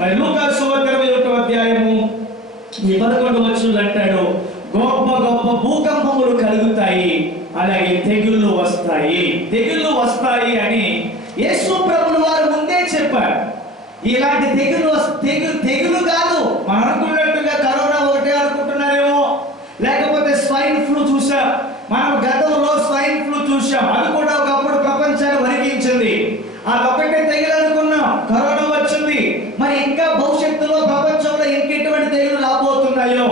మరి లూకా సువార్త 21వ అధ్యాయము ఈ 11వ వచనంలో అంటాడు, గొప్ప గొప్ప భూకంపములు కలుగుతాయి, అలాగే తెగుళ్ళు వస్తాయి. తెగుళ్ళు వస్తాయి అని యేసు ప్రభులు వారు ముందే చెప్పారు. ఇలాంటి తెగులు కాదు, మనం అనుకున్నట్టుగా కరోనా ఒకటే అనుకుంటున్నారేమో, లేకపోతే స్వైన్ ఫ్లూ చూసాం. మనం గతంలో స్వైన్ ఫ్లూ చూసాం, అది కూడా ఒకప్పుడు ప్రపంచాన్ని వణికించింది. అదొకటే తెగులు అనుకున్నాం, కరోనా వచ్చింది. మరి ఇంకా భవిష్యత్తులో ప్రపంచంలో ఇంకెటువంటి తెగులు రాబోతున్నాయో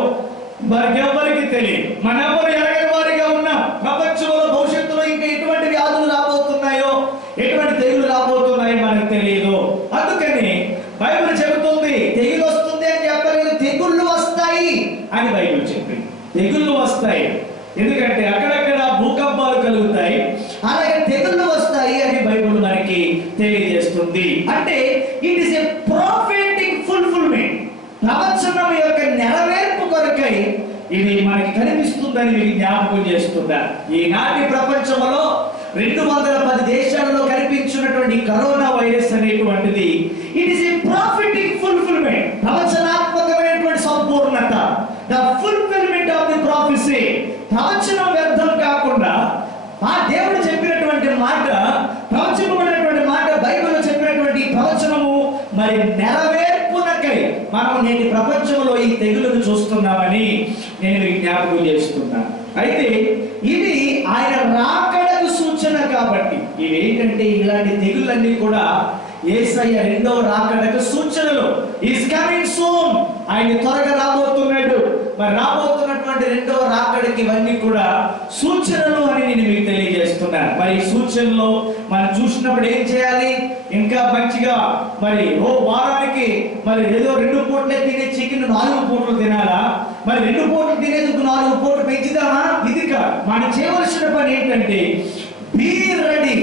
మరెవరికి తెలియదు. మనెవరు ఎరగని వారిగా ఉన్నాం. ప్రపంచంలో భవిష్యత్తులో ఇంకా ఎటువంటి వ్యాధులు రాబోతున్నాయో, ఎటువంటి తెగులు రాబోతున్నాయో మనకు తెలియదు. అందుకని బైబిల్ చెబుతుంది తెగులు వస్తుంది అని చెప్పలేదు, తెగుళ్ళు వస్తాయి అని బైబిల్ చెప్పింది. తెగుళ్ళు వస్తాయి ఎందుకంటే అక్కడక్కడ భూకంపాలు కలుగుతాయి, అలాగే తెగుళ్ళు వస్తాయి అని బైబిల్ మనకి తెలియజేస్తుంది. అంటే it is a prophetic fulfilment, ప్రవచనం యొక్క నెరవేర్పు కొరకై ఇది మనకి కనిపిస్తుందని మీకు జ్ఞాపకం చేస్తుందా. ఈనాటి ప్రపంచంలో 210 దేశాలలో కనిపించినటువంటి కరోనా వైరస్ అనేటువంటిది it is a prophetic fulfilment, ప్రవచనాత్మకమైనటువంటి సంపూర్ణత, the fulfilment of the prophecy. ప్రవచనం వ్యర్థం కాకుండా ఆ దేవుడు చెప్పినటువంటి మాట, ప్రవచింపబడినటువంటి మాట, బైబిల్లో చెప్పినటువంటి ప్రవచనము మరి నెరవేర్పునకై మనం నేటి ప్రపంచంలో ఈ తెగులను చూస్తున్నామని నేను మీకు జ్ఞాపకం చేస్తున్నాను. అయితే ఇది ఆయన రాకడకు సూచన కాబట్టి ఇవి ఏంటంటే ఇలాంటి తెగులన్నీ కూడా యేసయ్య రెండవ రాకడకు సూచనలు. ఈస్ కమింగ్ సూన్, ఆయన త్వరగా రాబోతున్నాడు. మరి రాబోతున్నటువంటి రెండవ రాకడకి ఇవన్నీ కూడా సూచనలు అని నేను మీకు తెలియజేస్తున్నాను. మరి ఈ సూచనలు మనం చూసినప్పుడు ఏం చేయాలి? ఇంకా మంచిగా మరి వారానికి మరి ఏదో 2 పూటలే తినే చికెన్ 4 పూటలు తినాలా? మరి 2 పూటలు తినేందుకు 4 పూటలు పెంచుదామా? ఇది కాదు. మనం చేయవలసిన పని ఏంటంటే బీ రెడీ,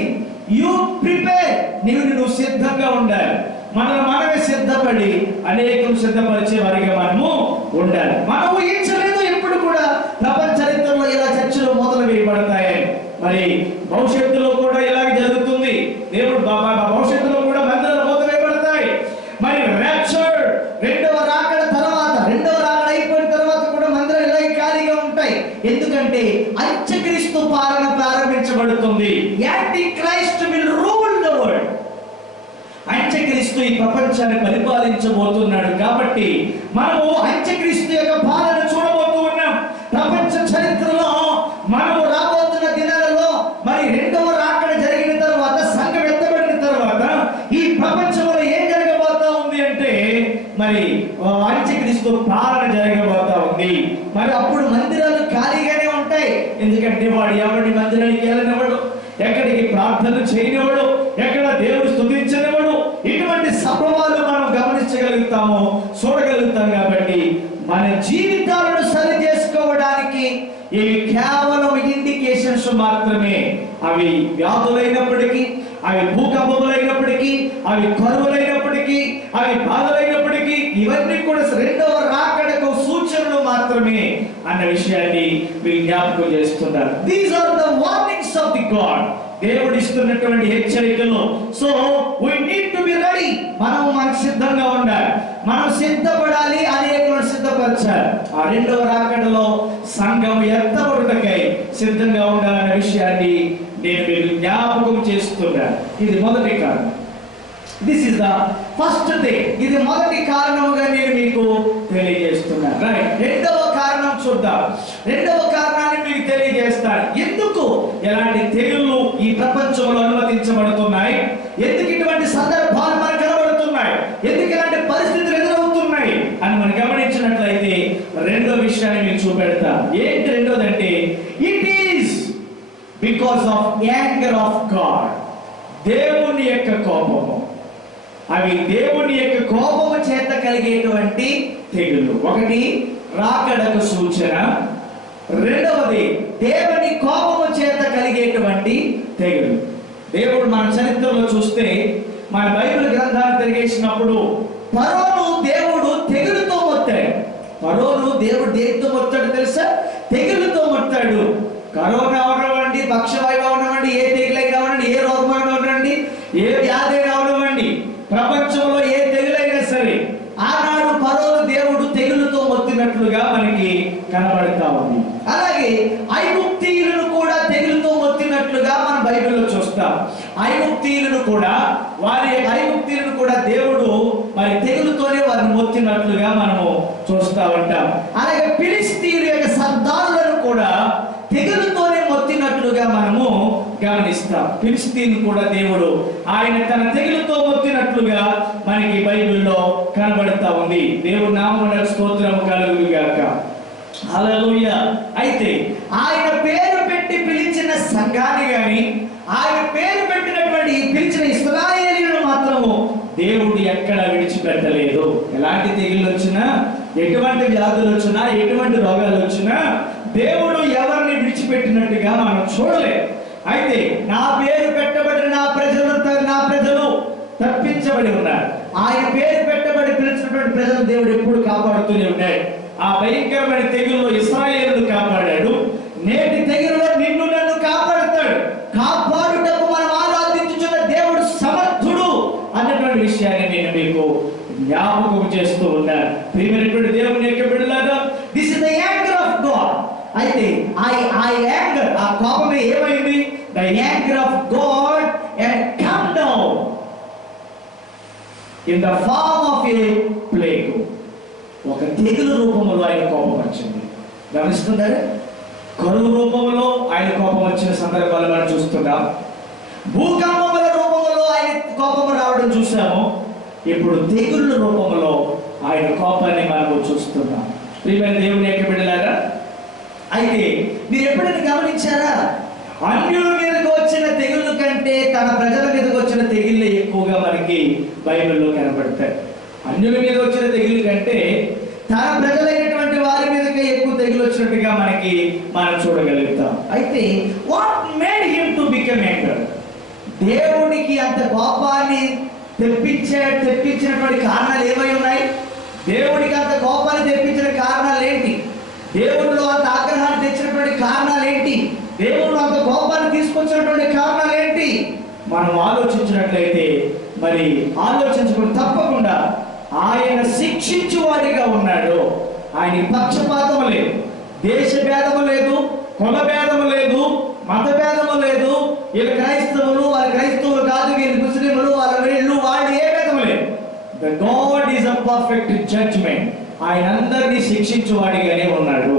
యు ప్రిపేర్. నువ్వు సిద్ధంగా ఉండాలి. మనమే సిద్ధపడి అనేకం సిద్ధపరిచే వారిగా మనము ఉండాలి. మనం ఊహించలేదు ఎప్పుడు కూడా ప్రపంచ చరిత్రలో ఇలా చర్చలు మొదలు వేయబడతాయని. మరి భవిష్యత్తులో కూడా ఇలాగే జరుగుతుంది. దేవుడు భవిష్యత్తులో కూడా మందిరాలు మొదలు వేయబడతాయి. మరి ర్యాప్చర్ రెండవ రాకడ తర్వాత, రెండవ రాకడ అయిపోయిన తర్వాత కూడా మందిరాలు ఇలాగే ఖాళీగా ఉంటాయి. ఎందుకంటే అంత్యక్రీస్తు పాలన ప్రారంభించబడుతుంది. Antichrist will rule the world. అంత్యక్రీస్తు ఈ ప్రపంచాన్ని పరిపాలించబోతున్నాడు. కాబట్టి మనము అంత్యక్రీస్తు యొక్క పాలన చూడబోతూ ఉన్నాం. ప్రపంచ చరిత్రలో మనము రాబోతున్న దినాలలో మరి రెండవ రాకడ జరిగిన తర్వాత, సంఘం ఎత్తబడిన తర్వాత ఈ ప్రపంచంలో ఏం జరగబోతా ఉంది అంటే మరి అంత్యక్రీస్తు పాలన జరగబోతా ఉంది. మరి అప్పుడు మందిరాలు ఖాళీగానే ఉంటాయి. ఎందుకంటే వాడు ఎవరి మందిరానికి వెళ్ళనివ్వడు, ఎక్కడికి ప్రార్థన చేయనివాడు, ఎక్కడ దేవుడు స్తుతించనివాడు. ఇటువంటి సంభవాలు మనం గమనించగలుగుతాము, చూడగలుగుతాం. కాబట్టి మన జీవితాలను సరి చేసుకోవడానికి ఇవి కేవలం ఇండికేషన్స్ మాత్రమే. అవి వ్యాధులైనప్పటికీ, అవి భూకంపములైనప్పటికీ, అవి కరువులైనప్పటికీ, అవి బాధలైనప్పటికీ ఇవన్నీ కూడా రెండవ రాకడకు సూచనలు మాత్రమే అన్న విషయాన్ని మీరు జ్ఞాపకం చేస్తున్నారు. These are the warnings of the God. దేవుడు ఇస్తున్నటువంటి హెచ్చరికలు. So we need to be ready. మనకు సిద్ధంగా ఉండాలి. మనం సిద్ధపడాలి, అనేకులను సిద్ధపరచాలి. ఆ రెండవ రాకడలో సంఘం ఎత్తబడుటకై సిద్ధంగా ఉండాలనే విషయాన్ని నేను మీకు జ్ఞాపకం చేస్తున్నాను. ఇది మొదటి కారణం. This is the first thing. ఇది మొదటి కారణముగా నేను మీకు తెలియజేస్తున్నాను. రైట్. రెండవ కారణం చూద్దాం. రెండవ కారణాన్ని మీకు తెలియజేస్తాను. ఎందుకు ఎలాంటి తెగుళ్ళు ఈ ప్రపంచంలో అనుమతించబడుతున్నాయి, ఎందుకు ఇటువంటి సందర్భాలు మనకు కనబడుతున్నాయి, ఎందుకు ఇలాంటి పరిస్థితులు ఎదురవుతున్నాయి అని మనం గమనించినట్లయితే రెండో విషయాన్ని మీకు చూపెడతా. ఏంటి రెండోదంటే it is because of anger of God. దేవుని యొక్క కోపము. అవి దేవుని యొక్క కోపము చేత కలిగేటువంటి తెగులు. ఒకటి రాకడకు సూచన, రెండవది దేవుని కోపము చేత కలిగేటువంటి తెగులు. దేవుడు మన చరిత్రలో చూస్తే, మన బైబిల్ గ్రంథాన్ని తిరిగేసినప్పుడు ఫరోను దేవుడు తెగులుతో మొత్తాడు. ఫరోను దేవుడు దేనితో మొత్తాడు తెలుసా? తెగులుతో మొత్తాడు. కరోనా అవనివ్వండి, పక్షవాయువు అవనివ్వండి, ఏ తెగులైనా అవనండి, ఏ రోగమైనా అవనండి, ఏ వ్యాధి అయినా అవనివ్వండి, ప్రపంచంలో ఏ తెగులైనా సరే ఐగుప్తీయులను కూడా తెగులుతో మొత్తినట్లుగా మనం బైబిల్లో చూస్తాం. ఐగుప్తీయులను కూడా దేవుడు మరి తెగులుతోనే వారిని మొత్తినట్లుగా మనము చూస్తా ఉంటాం. అలాగే ఫిలిష్తీయుల యొక్క సర్దారులను కూడా తెగులుతోనే మొత్తినట్లుగా మనము గమనిస్తాం. ఫిలిష్తీయులను కూడా దేవుడు ఆయన తన తెగులుతో మొత్తినట్లుగా మనకి బైబిల్లో కనబడతా ఉంది. దేవుడు నామమునకు స్తోత్రము కలుగును గాక. హల్లెలూయా. అయితే ఆయన పేరు పెట్టి పిలిచిన సంఘాన్ని గాని, ఆయన పేరు పెట్టినటువంటి పిలిచిన ఇశ్రాయేలీయులను మాత్రము దేవుడు ఎక్కడ విడిచిపెట్టలేదు. ఎలాంటి తెగుళ్ళు వచ్చినా, ఎటువంటి వ్యాధులు వచ్చినా, ఎటువంటి రోగాలు వచ్చినా దేవుడు ఎవరిని విడిచిపెట్టినట్టుగా మనం చూడలేదు. అయితే నా పేరు పెట్టబడిన నా ప్రజలు తప్పించబడి ఉన్నారు. ఆయన పేరు పెట్టబడి పిలిచినటువంటి ప్రజలు దేవుడు ఎప్పుడు కాపాడుతూనే ఉన్నాడు. ఆ భయంకరమైన తెగుల్లో ఇశ్రాయేలును కాపాడాడు. నేటి తెగుల్లో నిన్ను నన్ను కాపాడుతాడు. కాపాడుటకు మనం ఆరాధించుచున్న దేవుడు సమర్థుడు అన్నటువంటి విషయాన్ని నేను మీకు జ్ఞాపకం చేస్తూ ఉన్నాను. ప్రియమైనటువంటి దేవుని యొక్క బిడ్డలారా, this is the anger of God. అయితే ఆ యాంగర్, ఆ కోపమే ఏమైంది? The anger of God had come down in the form of a plague. ఒక తెగులు రూపంలో ఆయన కోపం వచ్చింది. గమనిస్తున్నారా? కరువు రూపంలో ఆయన కోపం వచ్చిన సందర్భాలు మనం చూస్తున్నాం. భూకంపముల రూపంలో ఆయన కోపం రావడం చూసాము. ఇప్పుడు తెగుళ్ళ రూపంలో ఆయన కోపాన్ని మనం చూస్తున్నాం. ప్రియమైన దేవుని యొక్క బిడ్డలారా, అయితే మీరు ఎప్పుడైనా గమనించారా? అన్యుల మీదకి వచ్చిన తెగుళ్ళ కంటే తన ప్రజల మీదకి వచ్చిన తెగుళ్ళే ఎక్కువగా మనకి బైబిల్లో కనబడతాయి. అన్యుల మీద వచ్చిన తెగులు కంటే తన ప్రజలైనటువంటి వారి మీదకి ఎక్కువ తెగులు వచ్చినట్టుగా మనం చూడగలుగుతాం. అయితే what made him to become anger? దేవునికి అంత కోపాన్ని తెప్పించినటువంటి కారణాలు ఏమై ఉన్నాయి? దేవునికి అంత కోపాన్ని తెప్పించిన కారణాలు ఏంటి? దేవుడిలో అంత ఆగ్రహాన్ని తెచ్చినటువంటి కారణాలు ఏంటి? దేవుడు అంత కోపాన్ని తీసుకొచ్చినటువంటి కారణాలు ఏంటి? మనం ఆలోచించినట్లయితే మరి ఆలోచించుకుని తప్పకుండా ఆయన శిక్షించువాడిగా ఉన్నాడు. ఆయన పక్షపాతము లేదు, దేశ భేదము లేదు, కుల భేదము లేదు, మత భేదము లేదు. వీళ్ళు క్రైస్తవులు, వాళ్ళ క్రైస్తవులు కాదు, వీళ్ళు ముస్లింలు, వాళ్ళు ఏ భేదము లేదు. The God is a perfect judgement. ఆయన అందరినీ శిక్షించువాడిగానే ఉన్నాడు.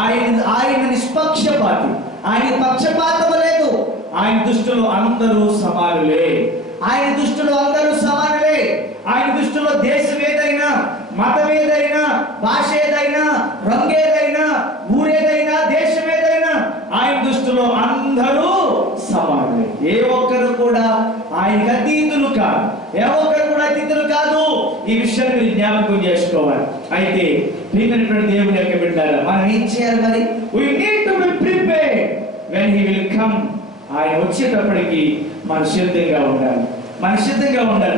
ఆయన నిష్పక్షపాతి, ఆయన పక్షపాతము లేదు. ఆయన దృష్టిలో అందరూ సమానులే. ఆయన దృష్టిలో అందరూ సమానులే. ఆయన దృష్టిలో దేశం ఏదైనా, మతం ఏదైనా, భాష ఏదైనా, రంగు ఏదైనా, ఊరేదైనా, దేశం ఏదైనా ఆయన దృష్టిలో అందరూ సమానులే. ఏ ఒక్కరు కూడా ఆయనకు అతీతులు కాదు. ఏ ఒక్కరు కూడా అతీతులు కాదు. ఈ విషయాన్ని మీరు జ్ఞాపకం చేసుకోవాలి. అయితే ప్రియమైనటువంటి దేవుని యొక్క బిడ్డలారా, మనం ఏం చేయాలి మరి? We need to be prepared when he will come. ఆయన వచ్చేటప్పటికి మనం సిద్ధంగా ఉండాలి.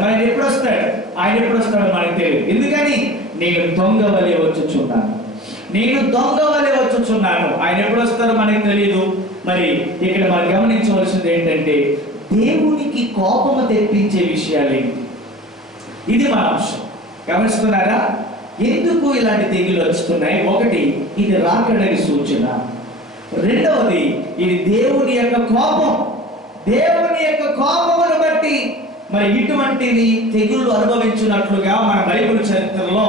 ఆయన ఎప్పుడు వస్తాడు? ఆయన ఎప్పుడు వస్తాడో మనకు తెలియదు. ఎందుకని? నేను దొంగ వలె వచ్చుచున్నాను. ఆయన ఎప్పుడు వస్తారో మనకు తెలియదు. మరి ఇక్కడ మనం గమనించవలసింది ఏంటంటే, దేవునికి కోపము తెప్పించే విషయాలు ఏంటి? ఇది మన అంశం. గమనిస్తున్నారా? ఎందుకు ఇలాంటి తెగులు వస్తున్నాయి? ఒకటి, ఇది రాకడని సూచన. రెండవది, ఇది దేవుని యొక్క కోపం. దేవుని యొక్క కోపమును బట్టి మరి ఇటువంటివి తెగుళ్ళు అనుభవించినట్లుగా మన బైబిల్ చరిత్రలో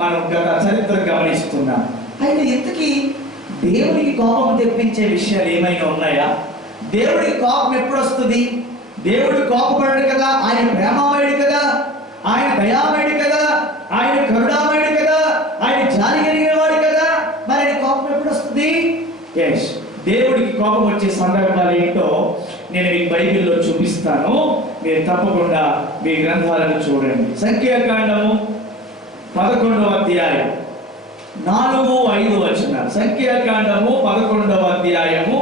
మనం గత చరిత్ర గమనిస్తున్నాం. అయితే ఇంతకీ దేవునికి కోపం తెప్పించే విషయాలు ఏమైనా ఉన్నాయా? దేవుడికి కోపం ఎప్పుడు వస్తుంది? దేవుడు కోపపడడు కదా, ఆయన ప్రేమమయుడు కదా, ఆయన దయామయుడు కదా, ఆయన కరుణామయుడు కదా, ఆయన జాలి కలిగిన వాడు కదా. మరి ఆయన కోపం ఎప్పుడు వస్తుంది? ఎస్, దేవుడికి కోపం వచ్చే సందర్భాలు ఏంటో నేను మీకు బైబిల్లో చూపిస్తాను. మీరు తప్పకుండా మీ గ్రంథాలను చూడండి. సంఖ్యాకాండము 11వ అధ్యాయం 4-5 వచనాలు. సంఖ్యాకాండము 11వ అధ్యాయము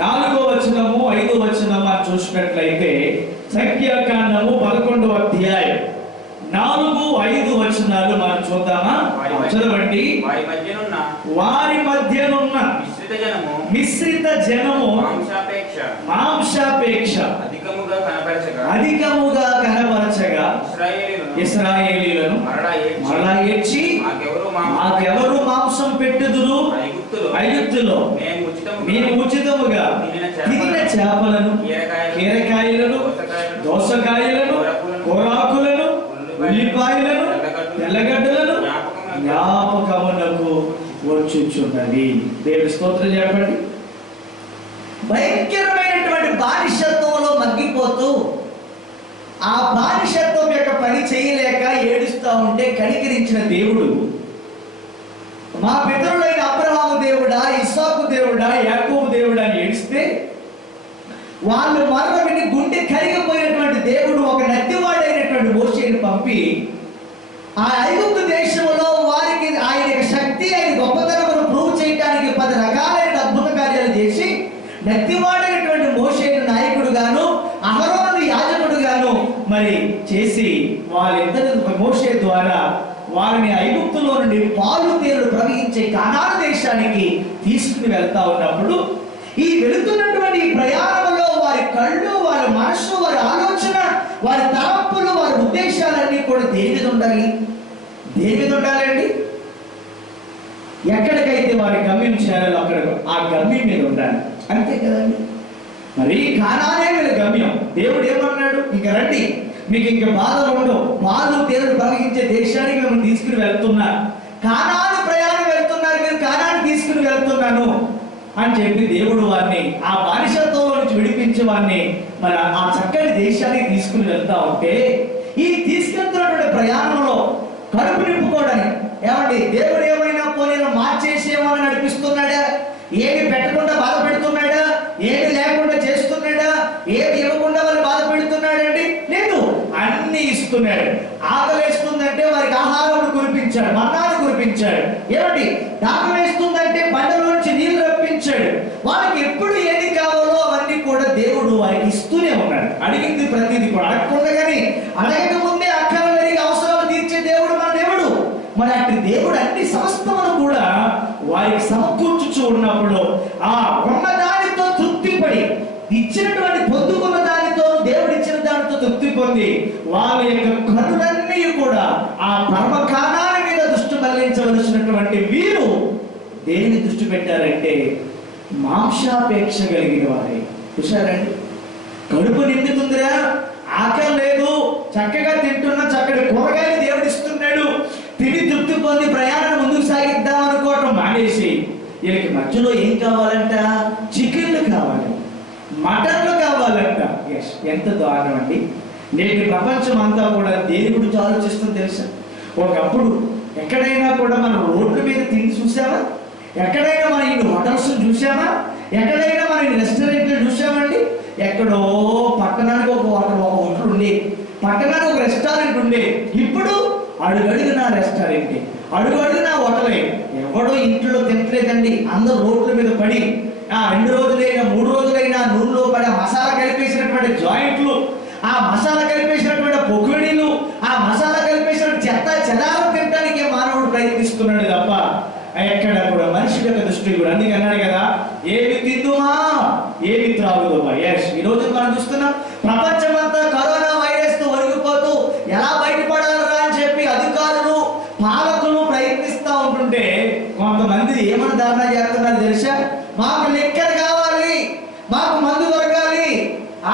4వ వచనము 5వ వచనము అని చూసినట్లయితే, సంఖ్యాకాండము 11వ అధ్యాయం 4-5 వచనాలు మనం చూద్దామా? చదవండి. వారి మధ్యనున్న మిశ్రిత జనము మాంసాపేక్ష అధికముగా కనబరచగా ఇశ్రాయేలీయులను మరలా ఏడ్చి, మాకెవరు మాంసం పెట్టుదురు? ఐగుప్తులో మేము ఉచితముగా తినిన చేపలను, కీరకాయలను, దోసకాయలను, కూరాకులను, ఉల్లిపాయలను, తెల్లగడ్డలను జ్ఞాపకమునకు వచ్చుచున్నది. దేవుని స్తోత్రం చెప్పండి. భయంకరమైనటువంటి బానిసత్వంలో మగ్గిపోతూ ఆ బానిసత్వం యొక్క పని చేయలేక ఏడుస్తూ ఉంటే కనికరించిన దేవుడు, మా పితరులైన అబ్రహాము దేవుడా, ఇస్సాకు దేవుడా, యాకోబు దేవుడా అని ఏడిస్తే వాళ్ళు మరణ విని గుండె కరిగిపోయినటువంటి దేవుడు ఒక నత్తివాడైనటువంటి మోషేని పంపి ఆ ఐగుప్తు దేశంలో వారికి ఆయన యొక్క శక్తి, ఆయన గొప్పతనమును ప్రూవ్ చేయడానికి 10 రకాలైన అద్భుత కార్యాలు చేసి నత్తివాడైనటువంటి మోషేని నాయకుడుగాను, అహరోను యాజకుడుగాను మరి చేసి వాళ్ళిద్దరు మోషే ద్వారా వారిని ఐగుప్తులో నుండి పాలు తేనెలు ప్రవహించే కనాను దేశానికి తీసుకుని వెళ్తా ఉన్నప్పుడు ఈ వెళుతున్నటువంటి ప్రయాణంలో వారి కళ్ళు, వారి మనస్సు, వారి ఆలోచన, వారి తలంపులు, వారి ఉద్దేశాలన్నీ కూడా దేని మీద ఉండాలి? దేని మీద ఉండాలండి? ఎక్కడికైతే వారి గమ్యం చేయాలో అక్కడ ఆ గమ్యం మీద ఉండాలి. అంతే కదండి. మరి కానానే వీళ్ళ గమ్యం. దేవుడు ఏమన్నాడు? ఇంక రండి, మీకు ఇంక బాధలు ఉండవు, పాలు తేనెలు ప్రవహించే దేశానికి మిమ్మల్ని తీసుకుని వెళ్తున్నా, కానాను ప్రయాణం వెళ్తున్నారు, మీరు కానాన్ని తీసుకుని వెళ్తున్నాను అని చెప్పి దేవుడు వారిని ఆ బానిసత్వంలో నుంచి విడిపించి వారిని మరి ఆ చక్కటి దేశానికి తీసుకుని వెళ్తా ఉంటే ఈ తీసుకెళ్తున్నటువంటి ప్రయాణంలో కడుపు నింపుకోవడానికి ఏమండి దేవుడు ఏమైనా పోనీ మార్చేసేమని నడిపిస్తున్నాడా? ఏమి పెట్టకుండా బాధ పెడుతున్నాడా? ఏమి లేకుండా చేస్తున్నాడా? ఏమి ఇవ్వకుండా వాళ్ళు బాధ పెడుతున్నాడండి? లేదు, అన్ని ఇస్తున్నాడు. ఆకలేస్తుందంటే వారికి ఆహారం కురిపించాడు, మన్నాను కురిపించాడు. ఏమండి దాహం వేస్తుందంటే బండలో నుంచి నీళ్లు రప్పించాడు. వాళ్ళకి ఎప్పుడు ఏది కావాలో అవన్నీ కూడా దేవుడు వారికి ఇస్తూనే ఉన్నాడు. అడిగింది ప్రతిదీ కూడా అడగకుండా, కానీ అడగక ముందే అక్కర జరిగే అవసరాలు తీర్చే దేవుడు మన దేవుడు. మరి అట్టి దేవుడు అన్ని సమస్తమును కూడా వారికి సమకూర్చుచూ ఉన్నప్పుడు ఆ ఉన్న దానితో తృప్తిపడి, ఇచ్చినటువంటి పొందుకున్న దానితో, దేవుడు ఇచ్చిన దానితో తృప్తి పొంది వాళ్ళ యొక్క కనులన్నీ కూడా ఆ పరమ కానాల మీద దృష్టి మళ్లించవలసినటువంటి వీరు దేని దృష్టి పెట్టారంటే మాంసాపేక్ష కలిగిన వారే. చూసారండి, కడుపు నిండుతుందిరా, ఆకలి లేదు, చక్కగా తింటున్నా, చక్కటి కూరగాయలు దేవుడు ఇస్తున్నాడు, తిని తృప్తి పొంది ప్రయాణం ముందుకు సాగిద్దాం అనుకోవటం మానేసి వీళ్ళకి మధ్యలో ఏం కావాలంట? చికెన్లు కావాలి, మటన్లు కావాలంట. ఎంత దారుణం అండి. నేటి ప్రపంచం అంతా కూడా దేని గురించి ఆలోచిస్తుందో తెలుసా? ఒకప్పుడు ఎక్కడైనా కూడా మనం రోడ్ల మీద తిండి చూసామా? ఎక్కడైనా మన ఇన్ని హోటల్స్ చూసామా? ఎక్కడైనా మన ఇన్ని రెస్టారెంట్లు చూసామండి? ఎక్కడో పట్టణానికి ఒక హోటల్ ఉండే, పట్టణానికి ఒక రెస్టారెంట్ ఉండే. ఇప్పుడు అడుగడుగున రెస్టారెంట్, అడుగడుగున హోటలే. ఎవడో ఇంట్లో తినట్లేదండి, అందరూ రోడ్ల మీద పడి 2 రోజులైనా 3 రోజులైనా నూనెలో పడి మసాలా కలిపేసినటువంటి జాయింట్లు, ఆ మసాలా కలిపేసినటువంటి పొగిడీలు, ఆ మసాలా కలిపేసినటువంటి చెత్త చెదారం తినడానికి మానవుడు ప్రయత్నిస్తున్నాడు తప్ప ఎక్కడ కూడా మనిషి యొక్క దృష్టి కూడా. అందుకే అన్నాడు కదా, ఏమి తిందుమా ఏమి త్రాగుదుమా. ఈ రోజు మనం చూస్తున్నాం, ప్రపంచం అంతా కరోనా వైరస్ తో ఒరిగిపోతూ ఎలా బయటపడాలరా అని చెప్పి అధికారులు, పాలకులు ప్రయత్నిస్తూ ఉంటుంటే కొంతమంది ఏమని ధారణ చేస్తున్నారు తెలుసా? మాకు లెక్కర కావాలి, మాకు మందు దొరకాలి,